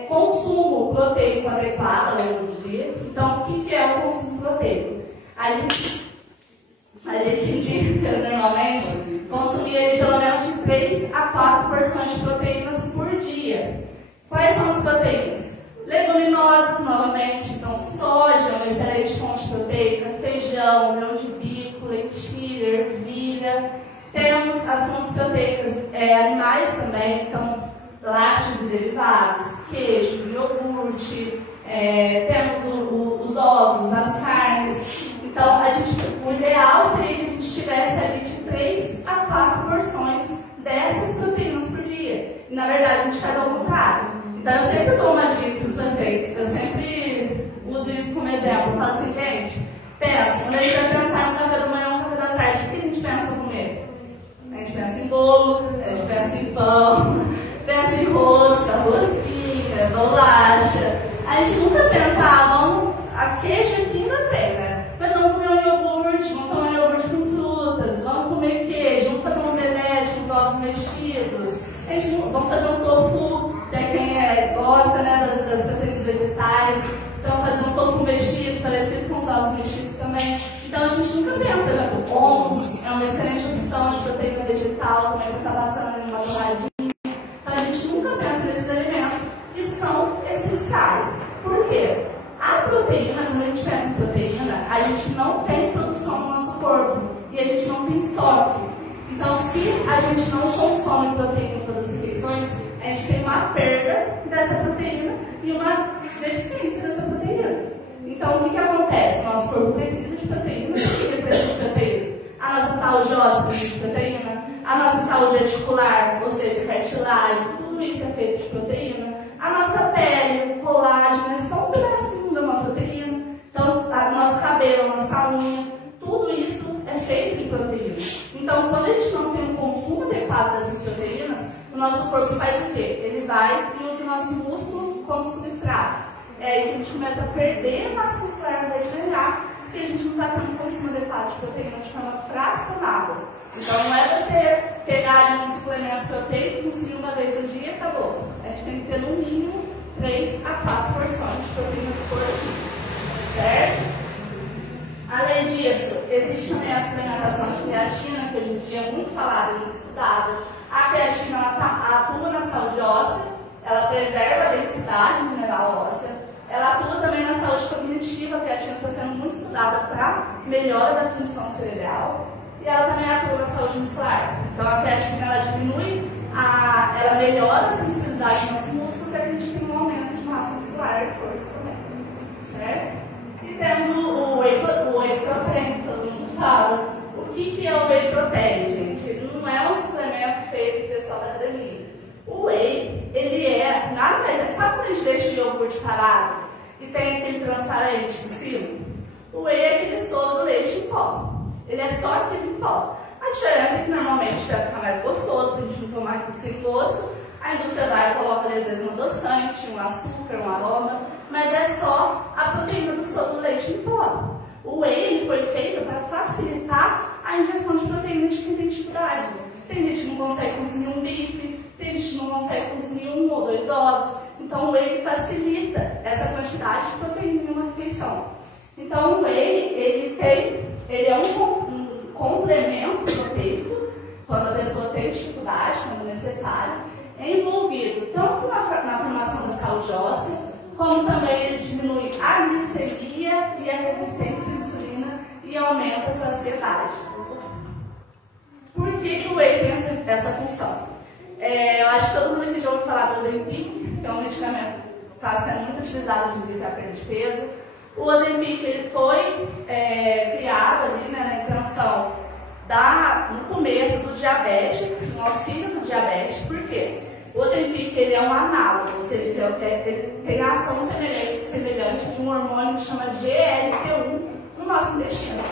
Consumo proteico adequado ao longo do dia. Então, o que é o consumo proteico? A gente indica normalmente consumir ali, pelo menos de 3 a 4 porções de proteínas por dia. Quais são as proteínas? Leguminosas, novamente, então soja é uma excelente fonte proteica, feijão, grão de bico, lentilha, ervilha. Temos as fontes proteicas animais também, então lácteos e derivados, queijo, iogurte, temos os ovos, as carnes. Então, o ideal seria que a gente tivesse ali de 3 a 4 porções dessas proteínas por dia. E, na verdade, a gente faz ao contrário. Então, eu sempre dou uma dica para os pacientes, eu sempre uso isso como exemplo. Eu falo assim, gente, pensa, quando a gente vai pensar em um café da manhã ou um café da tarde, o que a gente pensa em comer? A gente pensa em bolo, a gente pensa em pão, pensa em rosquinha, bolacha. A gente nunca pensa, vamos a queijo e 15 até, né? Mas vamos comer um iogurte, vamos tomar um iogurte com frutas, vamos comer queijo, vamos fazer um omelete com os ovos mexidos. Vamos fazer um tofu, para quem gosta, né, das proteínas vegetais. Então, fazer um tofu mexido, parecido com os ovos mexidos também. Então, a gente nunca pensa, por exemplo, ovos é uma excelente opção de proteína vegetal, também para estar passando em uma torradinha. Então, a gente nunca pensa nesses alimentos que são essenciais. Por quê? A proteína, quando a gente pensa em proteína, a gente não tem produção no nosso corpo e a gente não tem estoque. Então, se a gente não consome proteína em todas as refeições, a gente tem uma perda dessa proteína e uma deficiência dessa proteína. Então, o que acontece? O nosso corpo precisa de proteína. O que ele precisa de proteína? A nossa saúde óssea precisa de proteína, a nossa saúde articular, ou seja, cartilagem, tudo isso é feito de proteína. A nossa pele, o colágeno, é só um pedacinho de uma proteína. Então, o nosso cabelo, a nossa unha, tudo isso é feito de proteína. Então, quando a gente não tem um consumo adequado dessas proteínas, o nosso corpo faz o quê? Ele vai e usa o nosso músculo como substrato. É aí que a gente começa a perder massa muscular ao invés de ganhar. porque a gente não está tendo consumo adequado de proteína de forma fracionada. Então não é você pegar ali um suplemento proteico, consumir uma vez ao dia e acabou. A gente tem que ter no mínimo 3 a 4 porções de proteínas por dia, certo? Além disso, existe também a suplementação de creatina, que hoje em dia é muito falada e muito estudada. A creatina atua na saúde óssea, ela preserva a densidade mineral óssea, ela atua também na saúde cognitiva, a creatina está sendo muito estudada para melhora da função cerebral, e ela também atua na saúde muscular. Então a creatina ela diminui, ela melhora a sensibilidade do nosso músculo, porque a gente tem um aumento de massa muscular e força também, certo? E temos o whey protein, que todo mundo fala. O que é o whey protein, gente? Ele não é um suplemento feito pelo pessoal da academia. O whey, ele é, nada mais é, sabe quando a gente deixa o iogurte parado e tem aquele transparente em cima? O whey é aquele soro do leite em pó. Ele é só aquele em pó. A diferença é que normalmente vai ficar mais gostoso, pra gente não tomar aquilo sem gosto. A indústria vai e coloca às vezes um adoçante, um açúcar, um aroma, mas é só a proteína do soro do leite em pó. O whey ele foi feito para facilitar a ingestão de proteínas de quem tem dificuldade. Tem gente que não consegue consumir um bife, tem gente que não consegue consumir 1 ou 2 ovos. Então o whey facilita essa quantidade de proteína em uma refeição. Então o whey ele é um complemento proteico quando a pessoa tem dificuldade, quando necessário, envolvido tanto na formação da saúde óssea, como também ele diminui a glicemia e a resistência à insulina e aumenta a saciedade. Por que o whey tem essa função? Eu acho que todo mundo aqui já ouviu falar do Ozempic, que é um medicamento que está sendo muito utilizado para perda de peso. O Ozempic ele foi criado ali, né, na intenção no começo do diabetes, no auxílio do diabetes. Por quê? O Ozempic ele é um análogo, ou seja, ele tem a ação semelhante de um hormônio que chama GLP-1 no nosso intestino.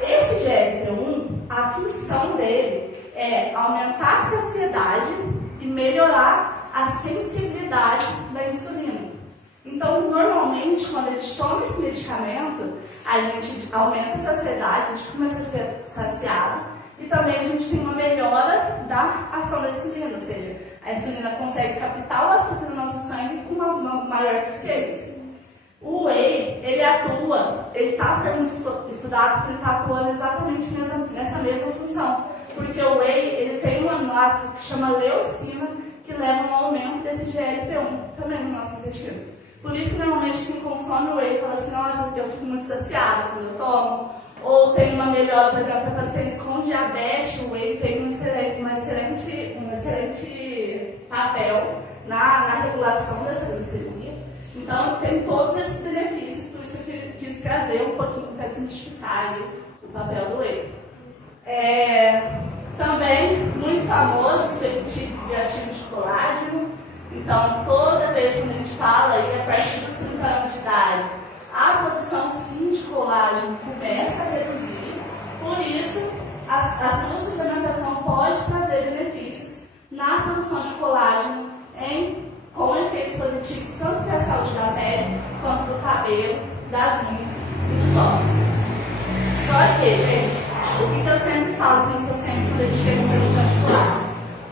Esse GLP-1, a função dele é aumentar a saciedade e melhorar a sensibilidade da insulina. Então, normalmente, quando a gente toma esse medicamento, a gente aumenta a saciedade, a gente começa a ser saciado e também a gente tem uma melhora da ação da insulina, ou seja, a insulina consegue captar o açúcar no nosso sangue com uma maior eficiência. O whey, ele está sendo estudado porque ele está atuando exatamente nessa mesma função. Porque o whey, ele tem um aminoácido que chama leucina, que leva a um aumento desse GLP-1 também no nosso intestino. Por isso que normalmente quem consome o whey fala assim, nossa, eu fico muito saciada quando eu tomo. Ou tem uma melhora, por exemplo, para pacientes com diabetes, o whey tem um excelente papel na regulação dessa glicemia. Então, tem todos esses benefícios, por isso que eu quis trazer um pouquinho para desmistificar o papel do whey. Também, muito famoso, os peptídeos bioativos de colágeno. Então, toda vez que a gente fala aí, a partir dos 30 anos de idade, a produção sim de colágeno começa a reduzir. Por isso, a sua suplementação pode trazer benefícios na produção de colágeno com efeitos positivos tanto para a saúde da pele, quanto do cabelo, das unhas e dos ossos. Só que, gente, o que eu sempre falo para os pacientes quando eles chegam perguntando de colágeno?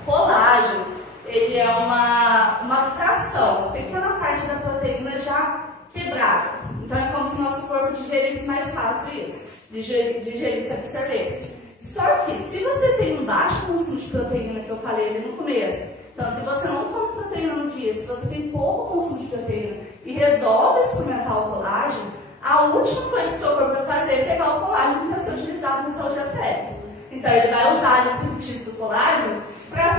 Colágeno, ele é uma fração, pequena parte da proteína já quebrada. Então é como se o nosso corpo digerisse mais fácil isso, digerisse e absorvesse. Só que se você tem um baixo consumo de proteína, que eu falei ali no começo, então se você não come proteína no dia, se você tem pouco consumo de proteína e resolve suplementar o colágeno, a última coisa que o seu corpo vai fazer é pegar o colágeno para ser utilizado na saúde da pele. Então ele vai usar os peptídeos do colágeno para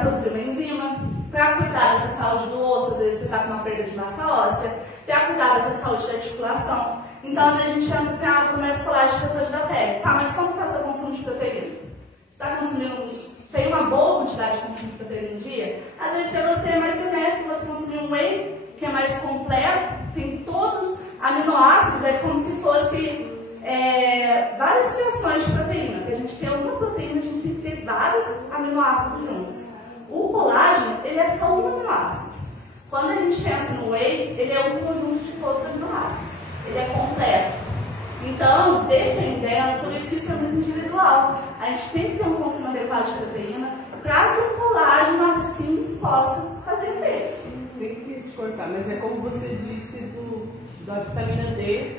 produzir uma enzima, para cuidar dessa saúde do osso, às vezes você está com uma perda de massa óssea, para cuidar dessa saúde da articulação. Então, às vezes a gente pensa assim, eu começo colágeno para a saúde da pele. Tá, mas como está o seu consumo de proteína? Você está consumindo, tem uma boa quantidade de consumo de proteína no dia? Às vezes para você é mais benéfico você consumir um whey, que é mais completo, tem todos os aminoácidos, é como se fosse várias frações de proteína. Para a gente ter uma proteína, a gente tem que ter vários aminoácidos juntos. O colágeno, ele é só um aminoácido. Quando a gente pensa no whey, ele é um conjunto de todos os aminoácidos. Ele é completo. Então, dependendo, por isso que isso é muito individual. A gente tem que ter um consumo adequado de proteína para que o colágeno assim possa fazer efeito. Tem que te cortar, mas é como você disse da vitamina D,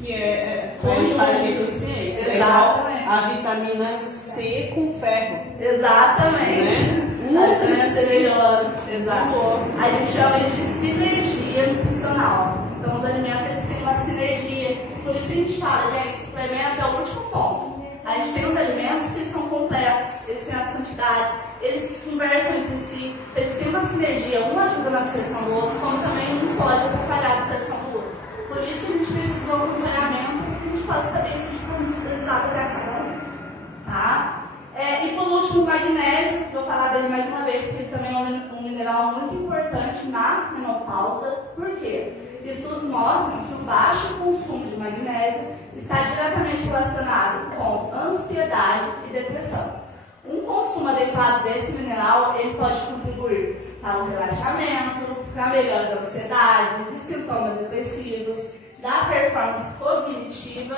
que é para deficientes. Exatamente. É a vitamina C com ferro. Exatamente. Né? A vitamina C melhora. Exato. A gente chama isso de sinergia nutricional. Então, os alimentos eles têm uma sinergia. Por isso que a gente fala, gente, suplemento é o último ponto. A gente tem os alimentos que eles são completos, eles têm as quantidades, eles conversam entre si, eles têm uma sinergia, um ajuda na absorção do outro, como também um pode atrapalhar a absorção do outro. Por isso que a gente precisa de um acompanhamento para que a gente possa saber isso de forma individualizada para cada um. Tá? E por último, o magnésio, vou falar dele mais uma vez, porque ele também é um mineral muito importante na menopausa. Por quê? Estudos mostram que o baixo consumo de magnésio está diretamente relacionado com ansiedade e depressão. Um consumo adequado desse mineral ele pode contribuir para o relaxamento, para a melhora da ansiedade, de sintomas depressivos, da performance cognitiva,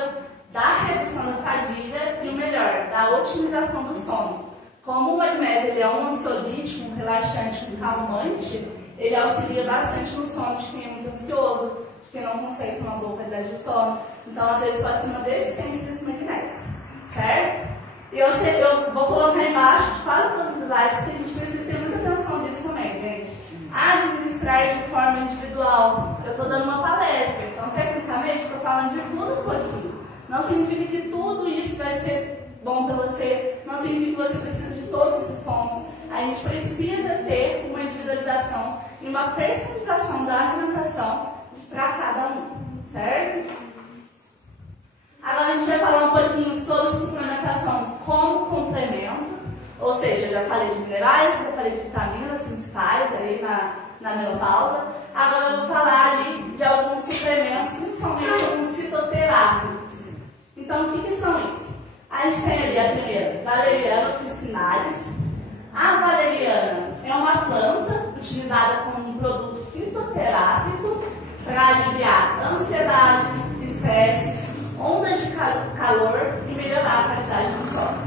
da redução da fadiga e o melhor, da otimização do sono. Como o magnésio ele é um ansiolítico, um relaxante, um calmante, ele auxilia bastante no sono de quem é muito ansioso, de quem não consegue ter uma boa qualidade de sono. Então, às vezes, pode ser uma deficiência desse magnésio, certo? E eu vou colocar embaixo de quase todos os slides, porque a gente precisa ter muita atenção nisso também, gente. Administrar de forma individual. Eu estou dando uma palestra, então, tecnicamente, estou falando de tudo um pouquinho. Não significa que tudo isso vai ser bom para você, não significa que você precisa de todos esses pontos. A gente precisa ter uma individualização e uma personalização da alimentação para cada um, certo? Agora a gente vai falar um pouquinho sobre suplementação como complemento, ou seja, já falei de minerais, já falei de vitaminas principais aí na menopausa. Agora eu vou falar ali de alguns suplementos, principalmente alguns fitoterápicos. Então, o que são isso? A gente tem ali a primeira, valeriana officinalis. A valeriana é uma planta utilizada como um produto fitoterápico para aliviar ansiedade, estresse, ondas de calor e melhorar a qualidade do sono.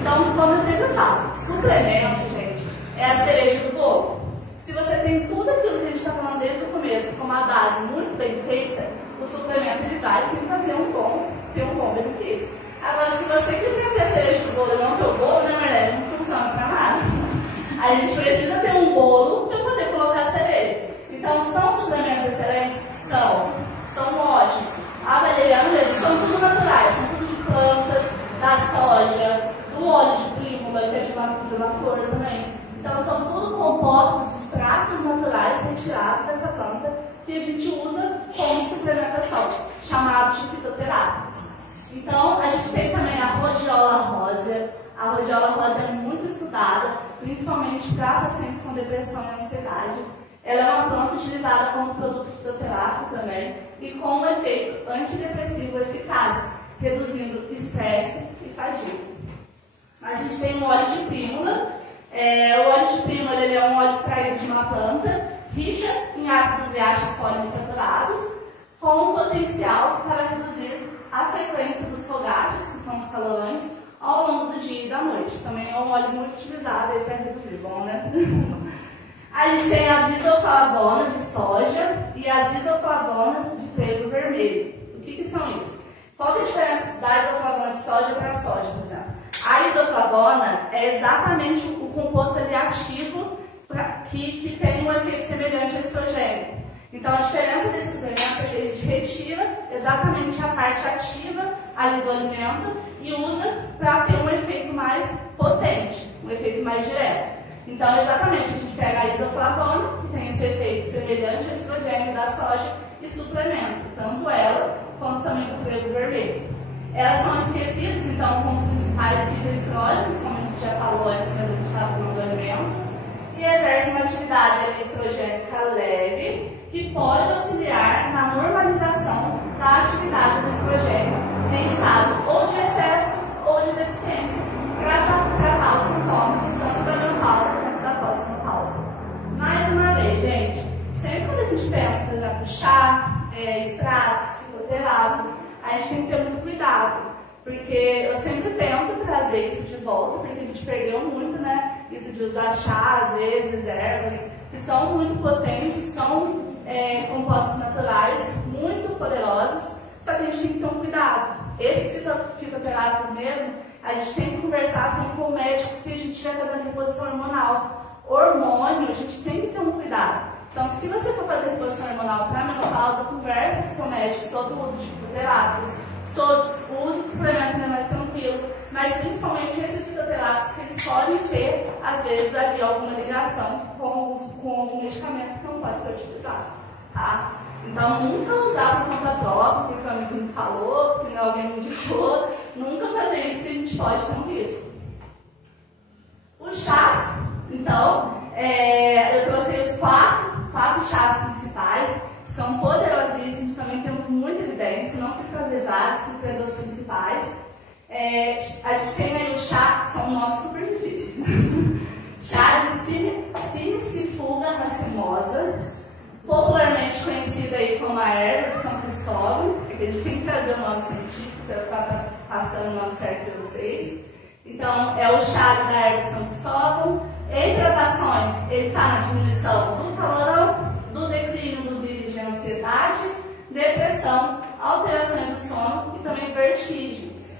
Então, como eu sempre falo, suplemento, gente, é a cereja do bolo. Se você tem tudo aquilo que a gente está falando desde o começo, com uma base muito bem feita, o suplemento ele vai sim fazer ter um bom benefício. Agora, se você quiser ter a cereja do bolo e não ter o bolo, na verdade, não funciona para nada. A gente precisa ter um bolo para poder colocar a cereja. Então, são suplementos excelentes? São ótimos. A valeriana mesmo, são tudo naturais, são tudo de plantas, da soja, do óleo de prímula, que é de uma flor também. Então, são tudo compostos, extratos naturais retirados dessa planta que a gente usa como suplementação, chamados de fitoterápicos. Então, a gente tem também a rhodiola rósea. A rhodiola rósea é muito estudada, principalmente para pacientes com depressão e ansiedade. Ela é uma planta utilizada como produto fitoterápico também e com um efeito antidepressivo eficaz, reduzindo estresse e fadiga. A gente tem o óleo de prímula. O óleo de prímula ele é um óleo extraído de uma planta rica em ácidos graxos poliinsaturados, com potencial para reduzir a frequência dos fogates, que são os calorões, ao longo do dia e da noite. Também é um óleo muito utilizado para reduzir, bom, né? A gente tem as isoflavonas de soja e as isoflavonas de trigo vermelho. O que são isso? Qual é a diferença da isoflavona de soja para a soja, por exemplo? A isoflavona é exatamente o composto ali ativo que tem um efeito semelhante ao estrogênio. Então, a diferença desse suplemento é que a gente retira exatamente a parte ativa ali do alimento e usa para ter um efeito mais potente, um efeito mais direto. Então, exatamente, a gente pega a isoflavona, que tem esse efeito semelhante ao estrogênio da soja, e suplementa, tanto ela quanto também o trigo vermelho. Elas são enriquecidas, então, com os principais fitoestrógenos, como a gente já falou antes, quando a gente estava falando do alimento, e exerce uma atividade estrogênica leve, que pode auxiliar na normalização da atividade do estrogênio em estado ou de excesso ou de deficiência, para tratar os sintomas, tanto da menopausa quanto da pós-menopausa. Mais uma vez, gente, sempre quando a gente pensa, por exemplo, chá, extratos, fitoterápicos, a gente tem que ter volta, porque a gente perdeu muito, né? Isso de usar chá, às vezes, ervas, que são muito potentes, são compostos naturais, muito poderosos, só que a gente tem que ter um cuidado. Esses fitoterápicos mesmo, a gente tem que conversar sempre com o médico se a gente estiver fazendo reposição hormonal. Hormônio, a gente tem que ter um cuidado. Então, se você for fazer reposição hormonal para menopausa, conversa com o seu médico sobre o uso de fitoterápicos, sobre o uso de suplemento ainda mais tranquilo, mas principalmente esses fitoterápicos que eles podem ter, às vezes, ali alguma ligação com algum medicamento que não pode ser utilizado, tá? Então, nunca usar por conta própria, porque o amigo me falou, porque alguém me indicou, nunca fazer isso que a gente pode ter um risco. Os chás, então, eu trouxe os quatro chás principais, que são poderosíssimos, também temos muita evidência, não quis trazer vários, quis trazer os principais. A gente tem aí o chá, que são nomes super difíceis. Chá de Cimicifuga racemosa, popularmente conhecida aí como a erva de São Cristóvão, porque a gente tem que trazer o nome científico para estar passando o nome certo para vocês. Então, é o chá da erva de São Cristóvão. Entre as ações, ele está na diminuição do calorão, do declínio dos níveis de ansiedade, depressão, alterações do sono e também vertigens.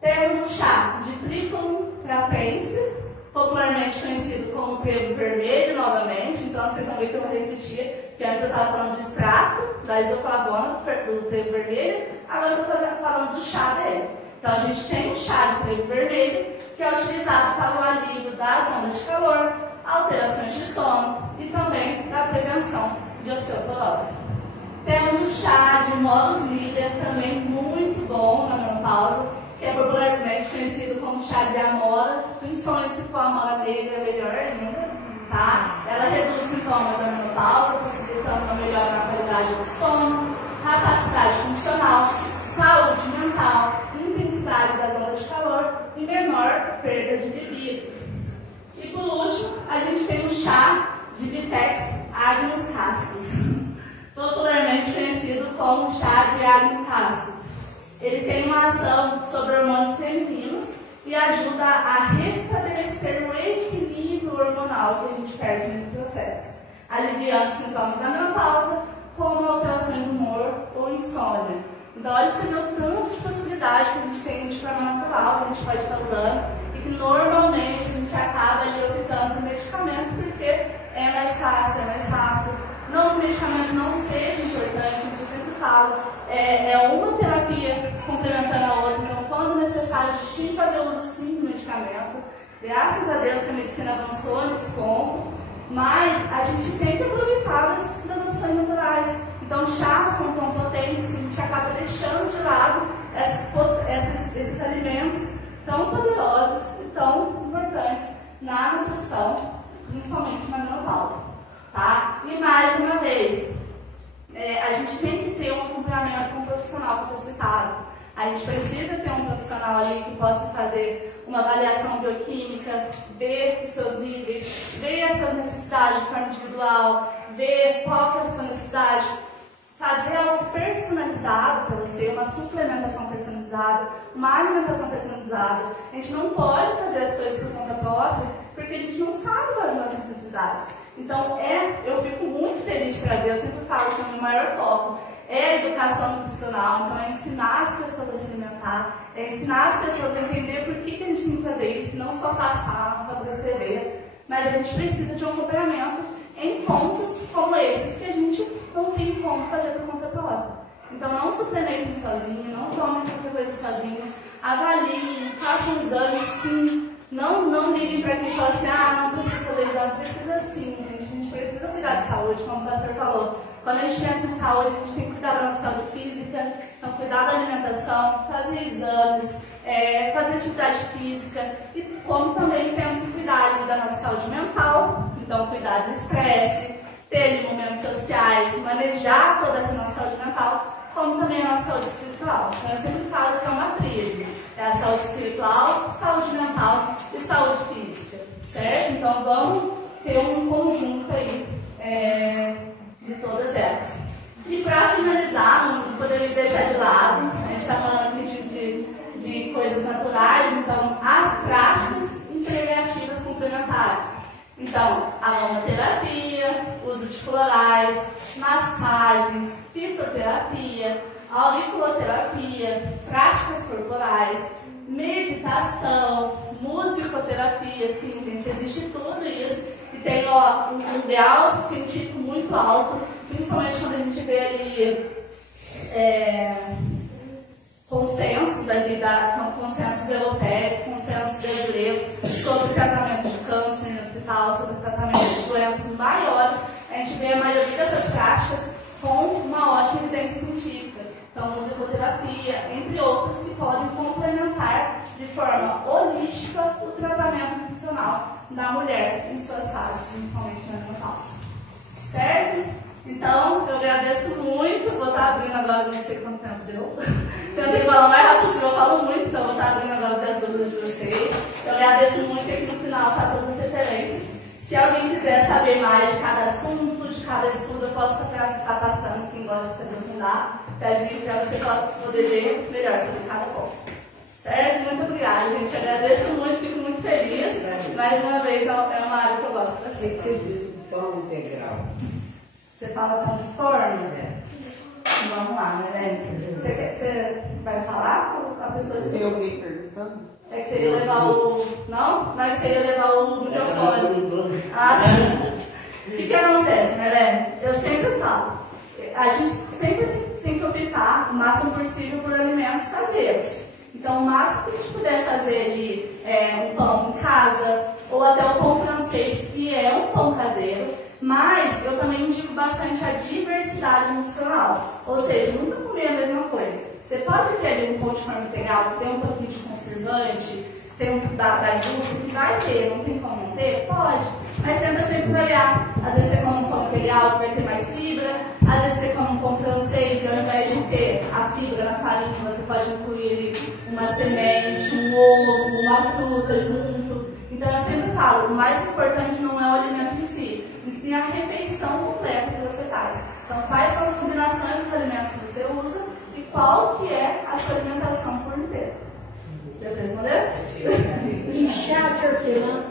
Temos o chá de Trifolium cratense, popularmente conhecido como trevo vermelho novamente. Então, vocês vão ver que eu vou repetir, que antes eu estava falando do extrato da isoflavona, do trevo vermelho, agora eu estou falando do chá dele. Então, a gente tem o chá de trevo vermelho, que é utilizado para o alívio das ondas de calor, alterações de sono e também da prevenção de osteoporose. Temos o chá de Molus Lilia, também muito bom na menopausa, que é popularmente conhecido como chá de amora, principalmente se for amora negra, é melhor ainda, tá? Ela reduz sintomas da menopausa, possibilitando uma melhora na qualidade do sono, capacidade funcional, saúde mental, intensidade das ondas de calor e menor perda de libido. E por último, a gente tem o chá de Vitex agnus castus, popularmente conhecido como chá de Agnus castus. Ele tem uma ação sobre hormônios femininos e ajuda a restabelecer o equilíbrio hormonal que a gente perde nesse processo, aliviando sintomas da menopausa, como alterações de humor ou insônia. Então, olha, você vê o tanto de possibilidade que a gente tem de forma natural, que a gente pode estar usando, e que normalmente a gente acaba ali optando por medicamento, porque é mais fácil, é mais rápido. Não que o medicamento não seja importante, a gente sempre fala, é uma terapia complementando a outra, então quando necessário a gente tem que fazer uso sim do medicamento. Graças a Deus que a medicina avançou nesse ponto, mas a gente tem que aproveitar das opções naturais. Então, chás são tão potentes que a gente acaba deixando de lado esses alimentos tão poderosos e tão importantes na nutrição, principalmente na menopausa. Tá? E mais uma vez, a gente tem que ter um acompanhamento com um profissional capacitado. A gente precisa ter um profissional ali que possa fazer uma avaliação bioquímica, ver os seus níveis, ver as suas necessidades de forma individual, ver qual que é a sua necessidade, fazer algo personalizado para você, uma suplementação personalizada, uma alimentação personalizada. A gente não pode fazer as coisas por conta própria, porque a gente não sabe quais são as nossas necessidades. Então, eu fico muito feliz de trazer, eu sempre falo que o meu maior foco é a educação nutricional, então é ensinar as pessoas a se alimentar, é ensinar as pessoas a entender por que a gente tem que fazer isso, não só passar, não só prescrever, mas a gente precisa de um acompanhamento em pontos como esses que a gente não tem como fazer por conta própria. Então não suplementem sozinho, não tomem qualquer coisa sozinho, avaliem, façam exames sim, não liguem para quem fala assim, não precisa fazer exame, precisa sim, gente. A gente precisa cuidar de saúde, como o pastor falou. Quando a gente pensa em saúde, a gente tem que cuidar da nossa saúde física, então cuidar da alimentação, fazer exames, fazer atividade física e como também temos que cuidar ali da nossa saúde mental, então cuidar do estresse, ter momentos sociais, manejar toda essa nossa saúde mental, como também a nossa saúde espiritual. Então eu sempre falo que é uma tríade, é a saúde espiritual, saúde mental e saúde física, certo? Então vamos ter um conjunto aí de todas elas. E para finalizar, não poderia deixar de lado, a gente está falando aqui de de coisas naturais, então as práticas integrativas complementares. Então, aromaterapia, uso de florais, massagens, fitoterapia, auriculoterapia, práticas corporais, meditação, musicoterapia, sim, gente, existe tudo isso. E tem um grau científico muito alto, principalmente quando a gente vê ali consensos ali, consensos europeus, consensos brasileiros sobre o tratamento de câncer no hospital, sobre o tratamento de doenças maiores. A gente vê a maioria dessas práticas com uma ótima evidência científica. Então, musicoterapia, entre outras, que podem complementar de forma holística o tratamento nutricional da mulher em suas fases, principalmente na menopausa. Certo? Então, eu agradeço muito. Vou estar abrindo agora, não sei quanto tempo deu. Tentei falar o mais rápido possível, eu falo muito, então vou estar abrindo agora para as dúvidas de vocês. Eu agradeço muito que aqui no final está todas as referências. Se alguém quiser saber mais de cada assunto, de cada estudo, eu posso estar passando, quem gosta de se aprofundar, pede para você poder ler melhor sobre cada ponto. Certo? Muito obrigada, gente. Agradeço muito, fico muito feliz. Mais uma vez, é uma área que eu gosto bastante. Você diz pão integral. Você fala pão de forno? Vamos lá, né? Você vai falar com a pessoa específica? Eu vi perguntando. É que você ia levar o... Não? Não é que você ia levar o microfone. Ah, tá. O que acontece, Marlene? Eu sempre falo. A gente sempre tem que optar o máximo possível por alimentos caseiros. Então, o máximo que a gente puder fazer ali um pão em casa, ou até o pão francês, que é um pão caseiro. Mas eu também indico bastante a diversidade nutricional. Ou seja, nunca comer a mesma coisa. Você pode ter ali um pão de forma integral, que tem um pouquinho de conservante, tem da indústria, que vai ter, não tem como não ter? Pode. Mas tenta sempre variar. Às vezes você come um pão integral que vai ter mais fibra, às vezes você come um pão francês e ao invés de ter a fibra na farinha, você pode incluir ali uma semente, um ovo, uma fruta junto. Então eu sempre falo, o mais importante não é o alimento em si, e sim a refeição completa que você faz. Então quais são as combinações dos alimentos que você usa e qual que é a sua alimentação por inteiro. Deu para responder? E chá de hortelã?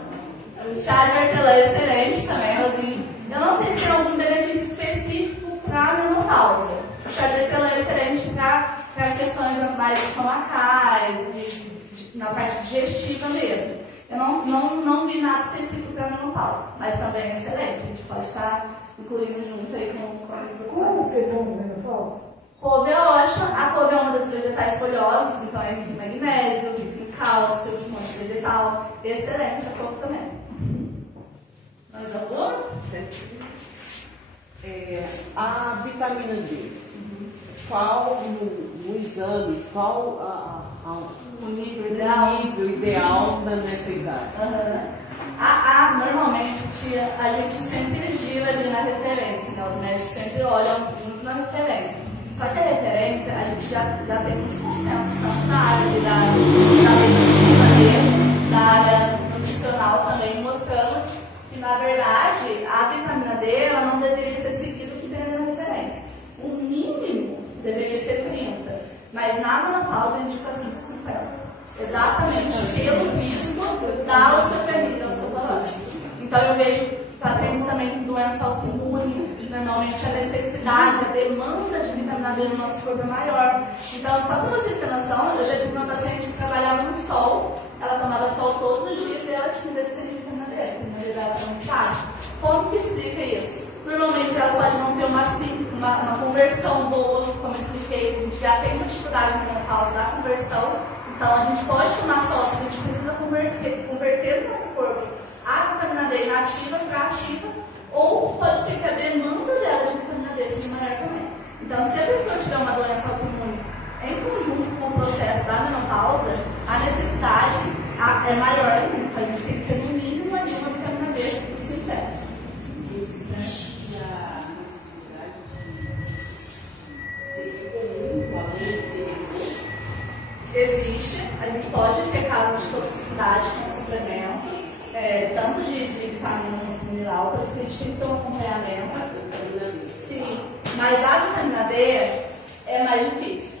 O chá de hortelã é excelente também, Rosinha. Eu não sei se tem algum benefício específico para a menopausa. O chá de hortelã é excelente para questões mais estomacais, na parte digestiva mesmo. Eu não vi nada específico para a menopausa, mas também é excelente. A gente pode estar incluindo junto aí com as opções. Como você come menopausa? Couve é ótima. A couve é uma das vegetais folhosas, então é rica em magnésio, rica em cálcio, de fonte vegetal. Excelente a couve também. Mais alguma? A vitamina D. Qual no exame, qual O nível o nível ideal nessa idade? Normalmente, tia, a gente sempre gira ali na referência, né? Os médicos sempre olham muito na referência. Só que a referência, a gente já tem muitos consensos, tanto na área da medicina mesmo, da área nutricional também, mostrando que, na verdade, a vitamina D ela não deveria ser seguida que tem na referência. O mínimo deveria ser 30, mas na menopausa eu indico assim 50. Exatamente pelo visto da osteopenia, da osteoporose. Então eu vejo pacientes também com doença autoimune, normalmente a necessidade, a demanda de vitamina D no nosso corpo é maior. Então, só para vocês terem noção, eu já tive uma paciente que trabalhava no sol, ela tomava sol todos os dias e ela tinha deficiência de vitamina D, a vitamina D dela estava muito baixa. Como que explica isso? Normalmente ela pode não ter uma conversão boa, como eu expliquei, a gente já tem uma dificuldade na menopausa da conversão. Então, a gente pode tomar só, se a gente precisa converter o nosso corpo a vitamina D inativa para ativa, ou pode ser que a demanda dela de vitamina D seja maior também. Então, se a pessoa tiver uma doença autoimune em conjunto com o processo da menopausa, a necessidade é maior ainda. Então, a gente tem que ter no mínimo ali uma vitamina D sintética. Existe a necessidade Existe, a gente pode ter casos de toxicidade com suplemento, tanto de vitamina quanto mineral, por isso que a gente tem que ter um acompanhamento. Sim, mas a vitamina D é mais difícil.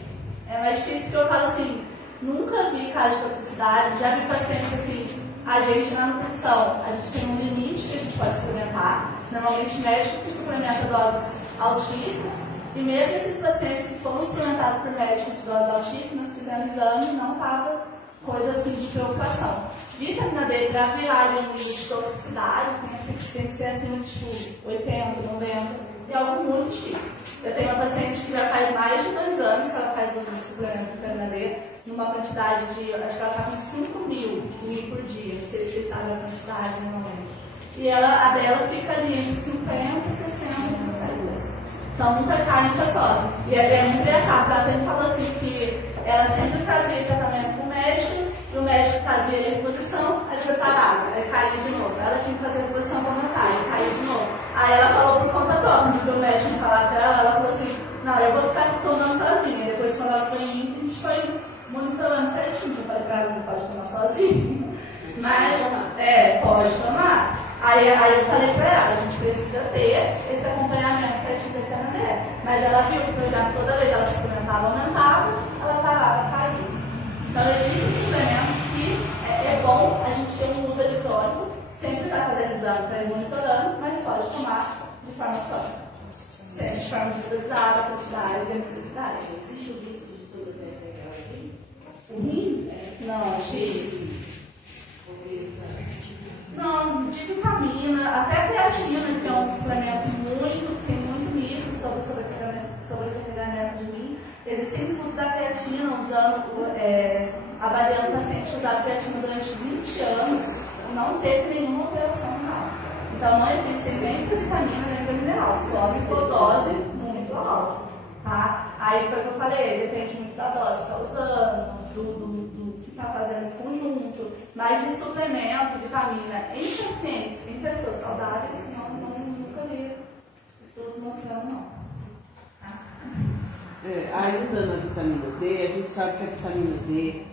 É mais difícil porque eu falo assim, Nunca vi caso de toxicidade, já vi paciente assim, a gente na nutrição, a gente tem um limite que a gente pode suplementar. Normalmente médico que suplementa doses altíssimas, e mesmo esses pacientes que foram suplementados por médicos de doses altíssimas, fizeram exame e não estava coisa assim de preocupação. Vitamina D para virar ali um nível de toxicidade tem que ser acima de tipo 80, 90, é algo muito difícil. Eu tenho uma paciente que já faz mais de 2 anos que ela faz um suplemento de vitamina D, numa quantidade de, acho que ela está com 5 mil por dia, não sei se vocês sabem a quantidade normalmente. E ela, a dela fica ali entre 50 e 60 dias. Então nunca cai, nunca sobe. E é muito engraçado, ela sempre falou assim que ela sempre fazia tratamento com o médico, e o médico fazia a reposição, aí preparava, aí caía de novo. Ela tinha que fazer a reposição complementar, aí caía de novo. Aí ela falou por conta própria, porque o médico não falava pra ela, ela falou assim, não, eu vou ficar tomando sozinha. E depois quando ela foi em mim, a gente foi monitorando certinho. Eu falei pra ela, não pode tomar sozinha. Mas, pode tomar. Aí eu falei pra ela, a gente precisa ter esse acompanhamento certinho da vitamina D. Mas ela viu que, por exemplo, toda vez ela suplementava, aumentava, ela parava, caía. Então existem suplementos que é bom a gente ter um uso eletrônico, sempre estar fazendo exame para ir monitorando, mas pode tomar de forma crônica. Sempre de forma individualizada, a quantidade e a necessidade. Existe o risco de sobrecarregar o rim? O rim? Não, X. Não, de vitamina, até a creatina, que é um suplemento tem muito mito sobre sobrecarregamento de rim. Existem estudos da creatina avaliando pacientes que usaram creatina durante 20 anos e não teve nenhuma alteração renal. Então não existem nem vitamina nem mineral, só se for dose muito alta. Tá? Aí foi o que eu falei, depende muito da dose que está usando, do que está fazendo em conjunto, mas de suplemento, vitamina em pacientes, em pessoas saudáveis, nunca vi estudos mostrando não. Tá? Ainda na vitamina D, a gente sabe que a vitamina D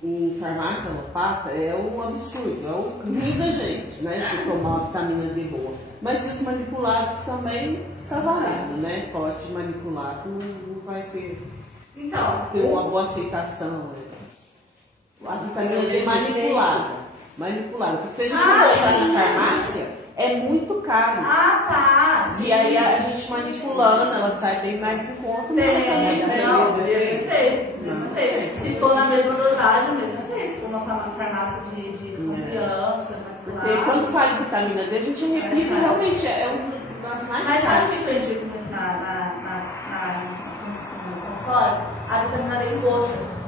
em farmácia alopata é um absurdo, é o rim da gente, né? Se tomar uma vitamina D boa. Mas os manipulados também são valendo, né? Pode manipular, não vai ter uma boa aceitação. Né? A vitamina D manipulada. Porque se a gente comprar na farmácia, é muito caro. Ah, tá. Sim. E aí a gente manipulando, ela sai bem mais em conta. Mesmo efeito. Se for na mesma dosagem, mesmo efeito. Se for uma farmácia de confiança, porque quando fala em vitamina D, a gente replica realmente, é uma das mais. Mas sabe o que eu indico muito no consultório? A vitamina D em gota.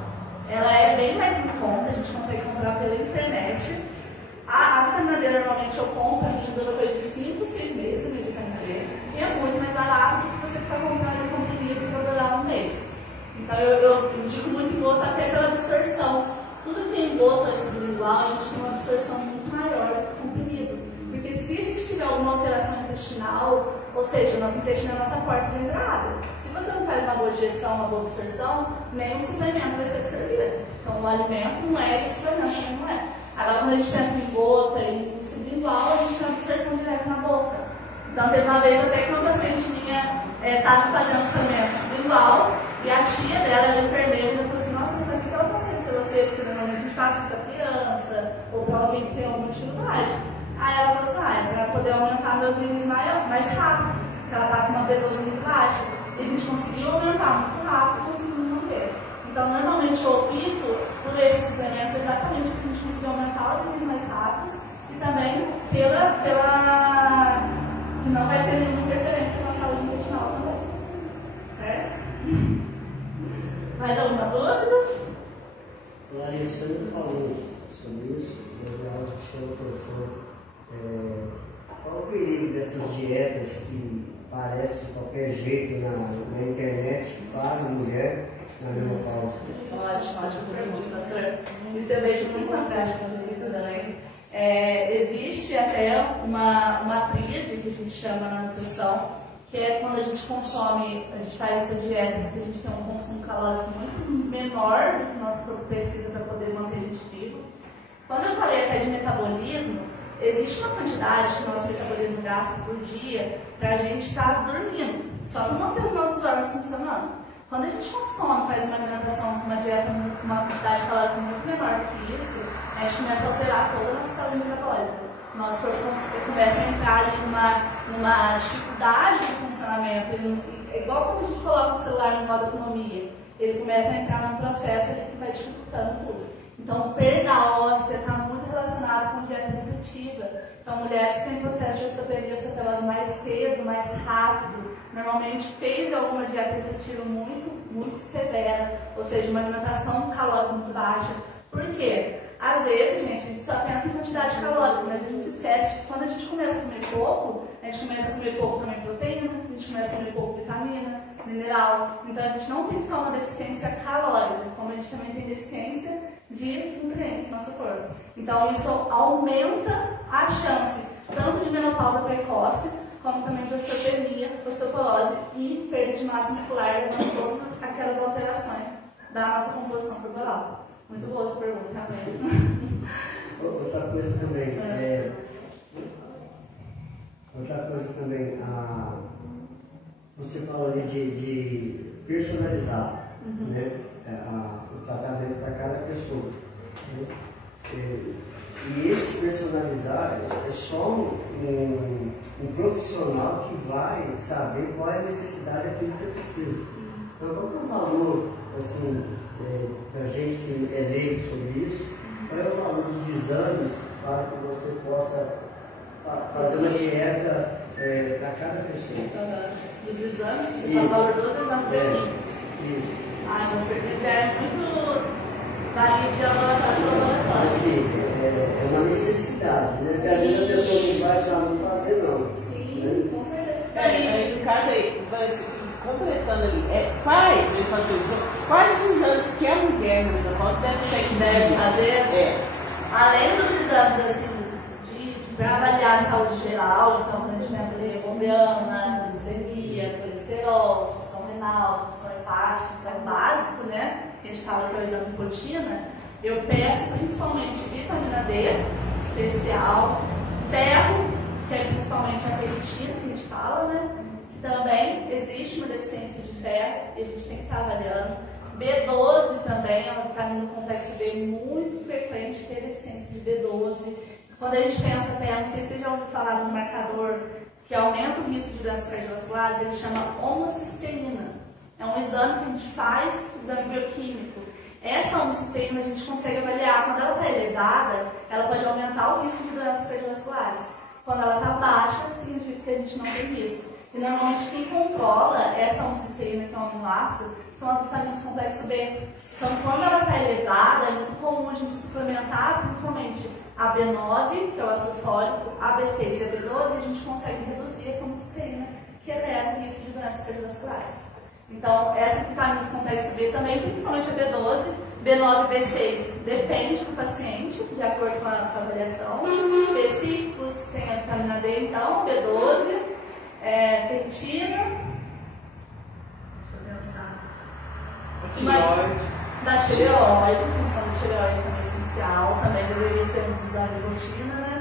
Ela é bem mais em conta, a gente consegue comprar pela internet. A vitamina D normalmente eu compro, a gente dura coisa de 5, 6 meses a vitamina D. E é muito mais barato do que você ficar comprando um comprimido para durar um mês. Então eu indico muito em gota até pela absorção. Tudo que tem em gota sublingual, a gente tem uma absorção muito maior do que comprimido. Porque se a gente tiver alguma alteração intestinal, ou seja, o nosso intestino é a nossa porta de entrada. Se você não faz uma boa digestão, uma boa absorção, nenhum suplemento vai ser absorvido. Então o alimento não é e o suplemento também não é. Agora quando a gente pensa em gota e em sublingual, a gente tem uma absorção direta na boca. Então teve uma vez até que uma paciente minha estava fazendo suplemento sublingual e a tia dela, a enfermeira, falou assim, nossa, mas por que ela passou isso pra você? Porque normalmente a gente passa isso pra criança ou pra alguém que tem alguma dificuldade. Aí ela falou assim, é para poder aumentar meus níveis mais rápido, porque ela está com uma B12 muito baixa. E a gente conseguiu aumentar muito rápido, conseguiu manter. Então, normalmente eu opto por esses suplementos exatamente porque a gente conseguiu aumentar os níveis mais rápidos e também pela que não vai ter nenhuma interferência na saúde intestinal também. Certo? Mais alguma dúvida? A Alessandra falou sobre isso, mas ela chama a atenção. Qual o perigo dessas dietas que parecem de qualquer jeito na internet para a mulher na menopausa? Ótimo pergunta, pastor. Isso eu vejo muito na prática da vida também. Existe até uma tríade que a gente chama na nutrição, que é quando a gente consome, a gente faz essas dietas que a gente tem um consumo calórico muito menor do que o nosso corpo precisa para poder manter a gente vivo. Quando eu falei até de metabolismo, existe uma quantidade que o nosso metabolismo gasta por dia para a gente estar dormindo, só para manter os nossos órgãos funcionando. Quando a gente consome, faz uma alimentação, uma dieta, uma quantidade calórica muito menor que isso, a gente começa a alterar toda a nossa saúde metabólica. Nosso corpo começa a entrar ali numa dificuldade de funcionamento. É igual quando a gente coloca o celular no modo economia. Ele começa a entrar num processo que vai dificultando tudo. Então, perda óssea está muito relacionada com dieta restritiva. Então, mulheres que têm processo de osteopenia, osteoporose mais cedo, mais rápido, normalmente fez alguma dieta restritiva muito severa, ou seja, uma alimentação calórica muito baixa. Por quê? Às vezes, gente, a gente só pensa em quantidade calórica, mas a gente esquece que quando a gente começa a comer pouco, a gente começa a comer pouco também proteína, a gente começa a comer pouco vitamina, mineral. Então, a gente não tem só uma deficiência calórica, como a gente também tem deficiência de nutrientes no nosso corpo. Então, isso aumenta a chance tanto de menopausa precoce, como também de osteopenia, osteoporose e perda de massa muscular, levando todas aquelas alterações da nossa composição corporal. Muito boa essa pergunta, realmente. Outra coisa também, você fala ali de personalizar, né, o tratamento para cada pessoa. Né? E esse personalizar é só um profissional que vai saber qual é a necessidade daquilo que você precisa. Então, qual é o valor, assim, para a gente que é leigo sobre isso, qual é o valor dos exames para que você possa fazer uma dieta para cada pessoa? Dos exames, você fala o valor dos exames clínicos. Isso. Mas isso já é muito varia de laboratório. Assim, é uma necessidade, né? Porque às vezes a pessoa não vai saber fazer, não. Sim, né? com certeza. Aí, no caso aí, completando ali, ele passou, quais os exames que a mulher na menopausa deve fazer? Além dos exames assim, para avaliar a saúde geral, então quando a gente começa a ler bombeana, glicemia, colesterol, função renal, função hepática, então básico, né? Que a gente fala que é o exame de rotina, eu peço principalmente vitamina D, especial, ferro, que é principalmente a ferritina, que a gente fala, né? Também existe uma deficiência de ferro e a gente tem que estar avaliando. B12 também é uma vitamina do complexo B muito frequente ter deficiência de B12. Quando a gente pensa até, não sei se você já ouviu falar de um marcador que aumenta o risco de doenças cardiovasculares, ele chama homocisteína. É um exame que a gente faz, exame bioquímico. Essa homocisteína a gente consegue avaliar. Quando ela está elevada, ela pode aumentar o risco de doenças cardiovasculares. Quando ela está baixa, significa que a gente não tem risco. E normalmente quem controla essa homocisteína, que é um aminoácido, são as vitaminas do complexo B. Então, quando ela está elevada, é muito comum a gente suplementar, principalmente a B9, que é o ácido fólico, a B6 e a B12, e a gente consegue reduzir essa homocisteína, que eleva o risco de doenças cardiovasculares. Então, essas vitaminas do complexo B também, principalmente a B12, B9 e B6, depende do paciente, de acordo com a avaliação. Específicos, tem a vitamina D, então, B12, ferritina, deixa eu pensar. Tireoide. Da tireoide, função da tireoide também é essencial, também deveria ser um exame de rotina, né?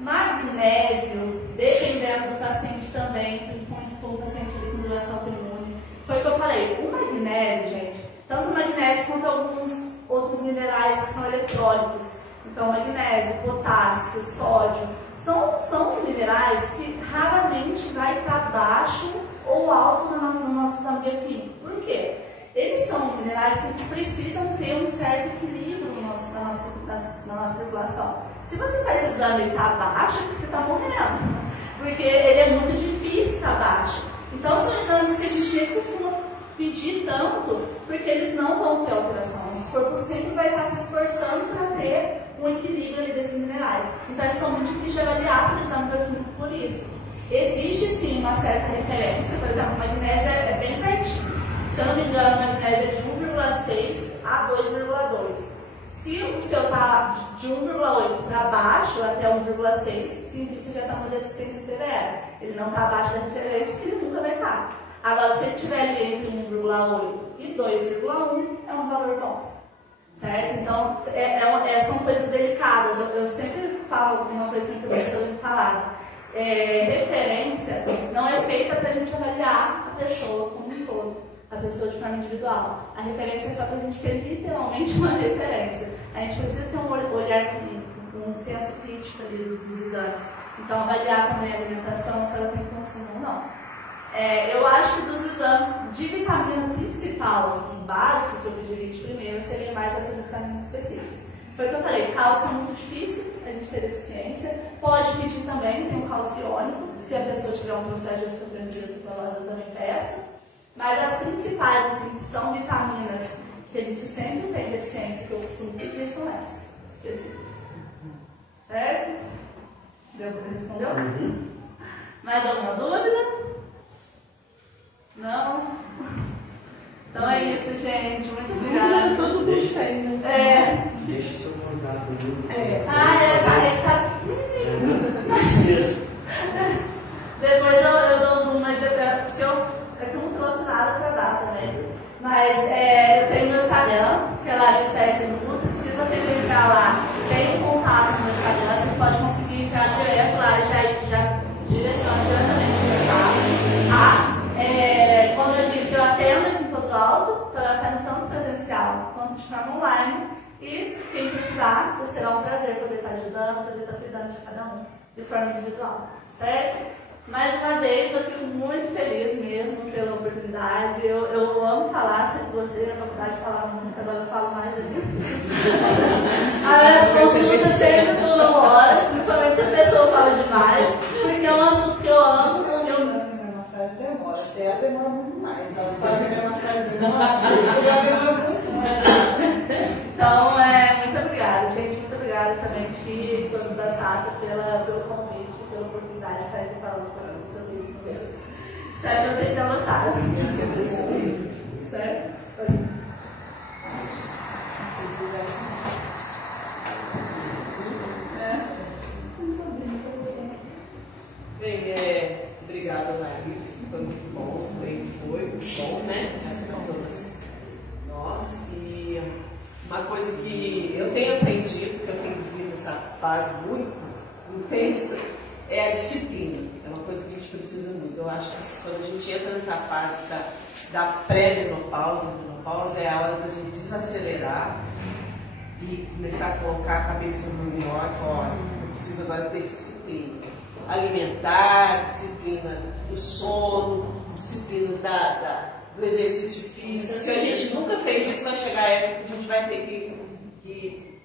Magnésio, dependendo do paciente também, principalmente se for um paciente com doença autoimune. Foi o que eu falei, o magnésio, gente, tanto o magnésio quanto alguns outros minerais que são eletrólitos. Então, magnésio, potássio, sódio, são minerais que raramente vai estar baixo ou alto no nosso exame bioquímico. Por quê? Eles são minerais que eles precisam ter um certo equilíbrio na nossa circulação. Se você faz exame e está baixo, é porque você está morrendo. Porque ele é muito difícil estar baixo. Então, são exames que a gente nem costuma pedir tanto, porque eles não vão ter alteração. O corpo sempre vai estar se esforçando para ter um equilíbrio ali desses minerais. Então, eles são muito difíceis de avaliar pelo exame bioquímico por isso. Existe, sim, uma certa referência. Por exemplo, o magnésio é bem pertinho. Se eu não me engano, o magnésio é de 1,6 a 2,2. Se o seu está de 1,8 para baixo, até 1,6, significa que você já está com uma deficiência severa. Ele não está abaixo da referência, que ele nunca vai estar. Agora, se ele estiver ali entre 1,8 e 2,1, é um valor bom. Certo? Então, são coisas delicadas. Eu sempre falo, uma coisa que o professor me falava. Referência não é feita para a gente avaliar a pessoa como um todo, a pessoa de forma individual. A referência é só para a gente ter literalmente uma referência. A gente precisa ter um olhar clínico, um senso crítico ali dos exames. Então, avaliar também a alimentação, se ela tem consumo ou não. Eu acho que dos exames de vitamina principal, assim, básico, que eu pediria de primeiro, seria mais essas vitaminas específicas. Foi o que eu falei, cálcio é muito difícil a gente ter deficiência. Pode pedir também, tem um cálcio iônico, se a pessoa tiver um processo de osteoporose eu também peço. Mas as principais, assim, que são vitaminas que a gente sempre tem deficiência, que eu costumo pedir, são essas específicas. Certo? Deu para responder? Mais alguma dúvida? Não? Então é isso, gente. Muito obrigada. Todo mundo tem, né? Deixa o seu contato aí. Ele tá pequenininho. Depois eu dou um zoom, mas se eu não trouxe nada pra dar também. Mas eu tenho meu Instagram, que é Larissa Nutri. Se vocês entrar lá, tem um contato no meu Instagram, vocês podem conseguir entrar direto lá e já direciona diretamente no meu Instagram. Como eu disse, eu atendo aqui em Poço Alto, então eu atendo tanto presencial quanto de forma online. E quem precisar, será um prazer poder estar ajudando, poder estar cuidando de cada um de forma individual, certo? Mais uma vez, eu fico muito feliz mesmo pela oportunidade. Eu amo falar, sempre gostei da faculdade de falar muito, agora eu falo mais ali. As consultas sempre duram horas, principalmente se a pessoa fala demais, porque é um assunto que eu amo. Demora, até ela demora muito mais. Ela fala que a minha massagem demora muito mais. Então, muito obrigada, gente. Muito obrigada também, Ti, todos da SATA, pelo convite, pela oportunidade de estar aqui falando sobre isso com vocês. Espero que vocês tenham gostado. Certo? Se vocês Bem, obrigada, Larissa. Foi muito bom, foi muito bom, né? Para todas nós. E uma coisa que eu tenho aprendido, porque eu tenho vivido essa fase muito intensa, é a disciplina. É uma coisa que a gente precisa muito. Eu acho que quando a gente entra nessa fase da pré-menopausa, menopausa, é a hora da gente desacelerar e começar a colocar a cabeça no melhor. Olha, eu preciso agora ter disciplina. Alimentar, disciplina do sono, disciplina do exercício físico. Se a gente nunca fez isso, vai chegar a época que a gente vai ter que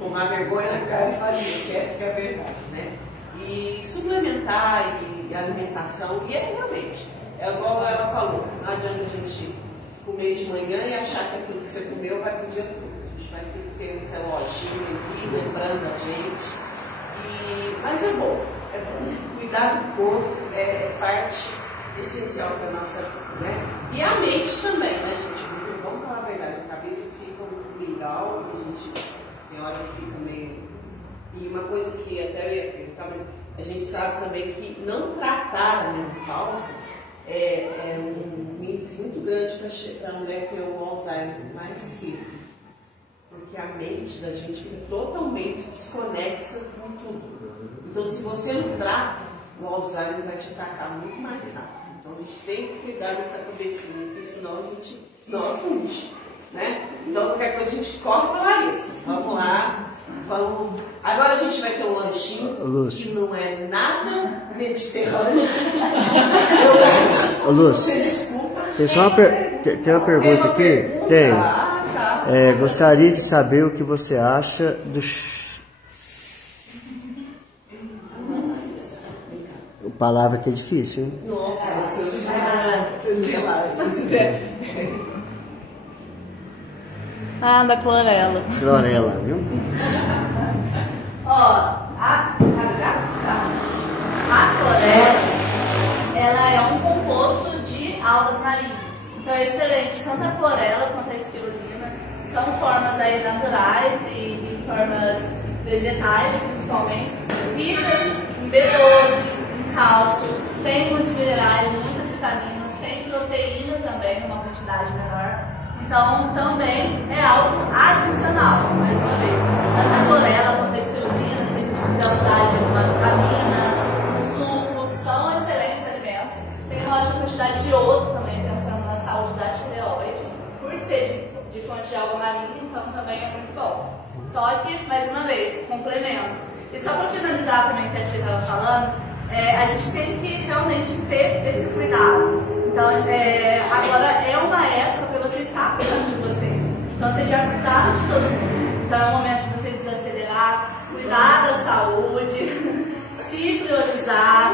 tomar vergonha na cara e fazer, que essa que é a verdade, né? E suplementar e alimentação, e realmente, igual ela falou, não adianta a gente comer de manhã e achar que aquilo que você comeu vai pro dia todo. A gente vai ter que ter um reloginho aqui, lembrando a gente. Mas é bom. Cuidar do corpo é parte essencial para a nossa vida, né? E a mente também, né, gente? Vamos falar a verdade, a cabeça fica legal, a gente tem hora que fica meio... E uma coisa que até a gente sabe também que não tratar a menopausa é um índice muito grande para a mulher ter o Alzheimer mais cedo. Porque a mente da gente fica totalmente desconexa com tudo. Então, se você não trata, o Alzheimer vai te atacar muito mais rápido. Então, a gente tem que cuidar dessa cabecinha, porque senão ela funde, né? Então, qualquer coisa a gente corre para Larissa. Vamos lá, vamos... Agora a gente vai ter um lanchinho que não é nada mediterrâneo. Ô, Lúcio, você desculpa. Tem uma pergunta aqui? Tem. Tá. Gostaria de saber o que você acha do... Palavra que é difícil, hein? Nossa, se quiser. Da clorela. Clorela, viu? A clorela, ela é um composto de algas marinhas. Então é excelente, tanto a clorela quanto a espirulina. São formas aí naturais e formas vegetais, principalmente, ricas em B12, cálcio, tem muitos minerais, muitas vitaminas, tem proteína também, numa quantidade menor. Então, também é algo adicional, mais uma vez. Tanto a clorela quanto a espirulina, se a gente quiser usar de uma vitamina, um suco, são excelentes alimentos. Tem uma ótima quantidade de Só que, mais uma vez, complemento. E só para finalizar também o que a Tia estava falando, a gente tem que realmente ter esse cuidado. Então, agora é uma época para você estar cuidando de vocês. Então, vocês já cuidaram de todo mundo. Então, é o momento de vocês desacelerar, cuidar da saúde, se priorizar,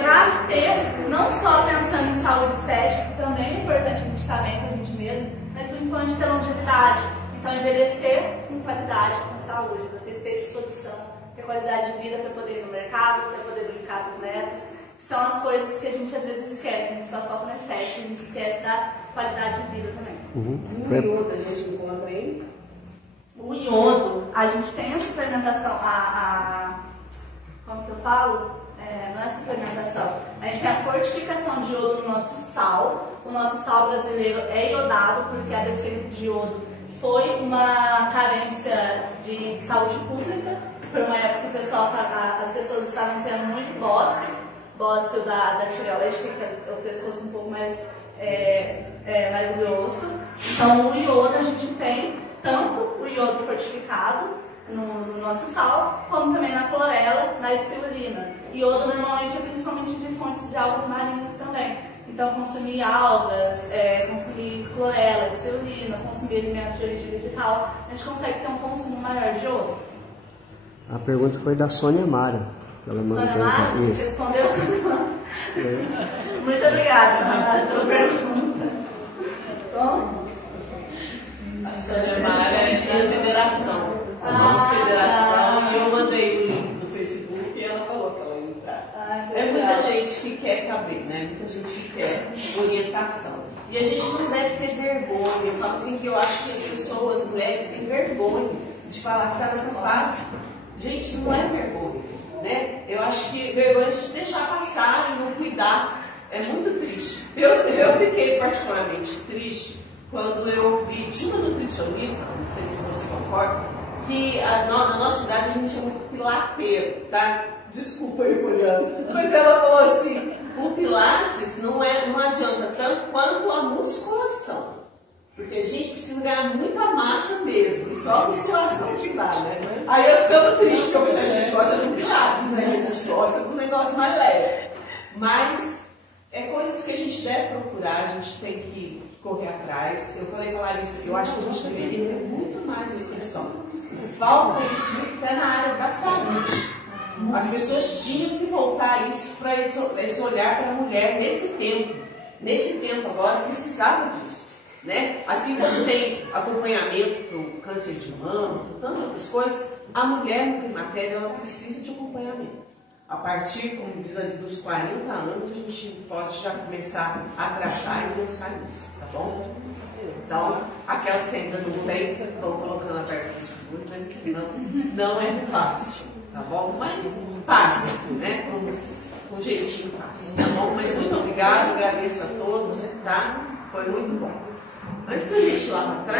para ter, não só pensando em saúde estética, que também é importante a gente estar bem com a gente mesmo, mas principalmente ter longevidade. Então, envelhecer com qualidade, com saúde, vocês terem disposição, ter qualidade de vida para poder ir no mercado, para poder brincar com os netos. São as coisas que a gente às vezes esquece, a gente só foca na estética, a gente esquece da qualidade de vida também. O iodo a gente encontra aí? O iodo, a gente tem a suplementação, como que eu falo? Não é suplementação. A gente tem a fortificação de iodo no nosso sal. O nosso sal brasileiro é iodado porque a deficiência de iodo foi uma carência de saúde pública. Foi uma época que o pessoal, as pessoas estavam tendo muito bócio da tireoide, que é o pescoço um pouco mais grosso. Então, o iodo a gente tem tanto o iodo fortificado no nosso sal, como também na clorela, na espirulina. Iodo normalmente é principalmente de fontes de algas marinhas também. Então, consumir algas, consumir clorela, espirulina, consumir alimentos de origem vegetal, a gente consegue ter um consumo maior de iodo. A pergunta foi da Sônia Mara. Ela Sônia Mara, respondeu a sua Muito obrigada, Sônia Mara, pela pergunta. Bom? A Sônia Mara é da federação. A nossa federação, e eu mandei o link no Facebook e ela falou que ela ia entrar. É muita gente que quer saber, né? Muita gente que quer orientação. E a gente não deve ter vergonha. Eu falo assim que eu acho que as pessoas, as mulheres, têm vergonha de falar que está nessa fase. Gente, não é vergonha, né? Eu acho que vergonha é a gente deixar passar e não cuidar. É muito triste. Eu fiquei particularmente triste quando eu vi de uma nutricionista, não sei se você concorda, que na nossa cidade a gente chama de pilateiro, tá? Desculpa aí, olhando. Mas ela falou assim, o pilates não adianta tanto quanto a musculação. Porque a gente precisa ganhar muita massa mesmo, e só a musculação te dá, né? Aí eu ficava triste, porque eu pensei, a gente gosta do pilates, né? A gente gosta do negócio mais leve. Mas é coisas que a gente deve procurar, a gente tem que correr atrás. Eu falei para a Larissa, eu acho que a gente deveria ter muito mais instrução. Falta isso até na área da saúde. As pessoas tinham que voltar isso para esse olhar para a mulher nesse tempo. Nesse tempo agora precisava disso. Né? Assim como tem acompanhamento para o câncer de mama, para tantas outras coisas, a mulher no climatério ela precisa de acompanhamento. A partir, como diz ali, dos 40 anos, a gente pode já começar a tratar e pensar nisso, tá bom? Então, aquelas que ainda não têm, estão colocando a perna de seguro, né? Não é fácil, tá bom? Mas passa, né? Com jeitinho passa, tá bom? Mas muito obrigada, agradeço a todos, tá? Foi muito bom. Antes da gente ir lá para trás,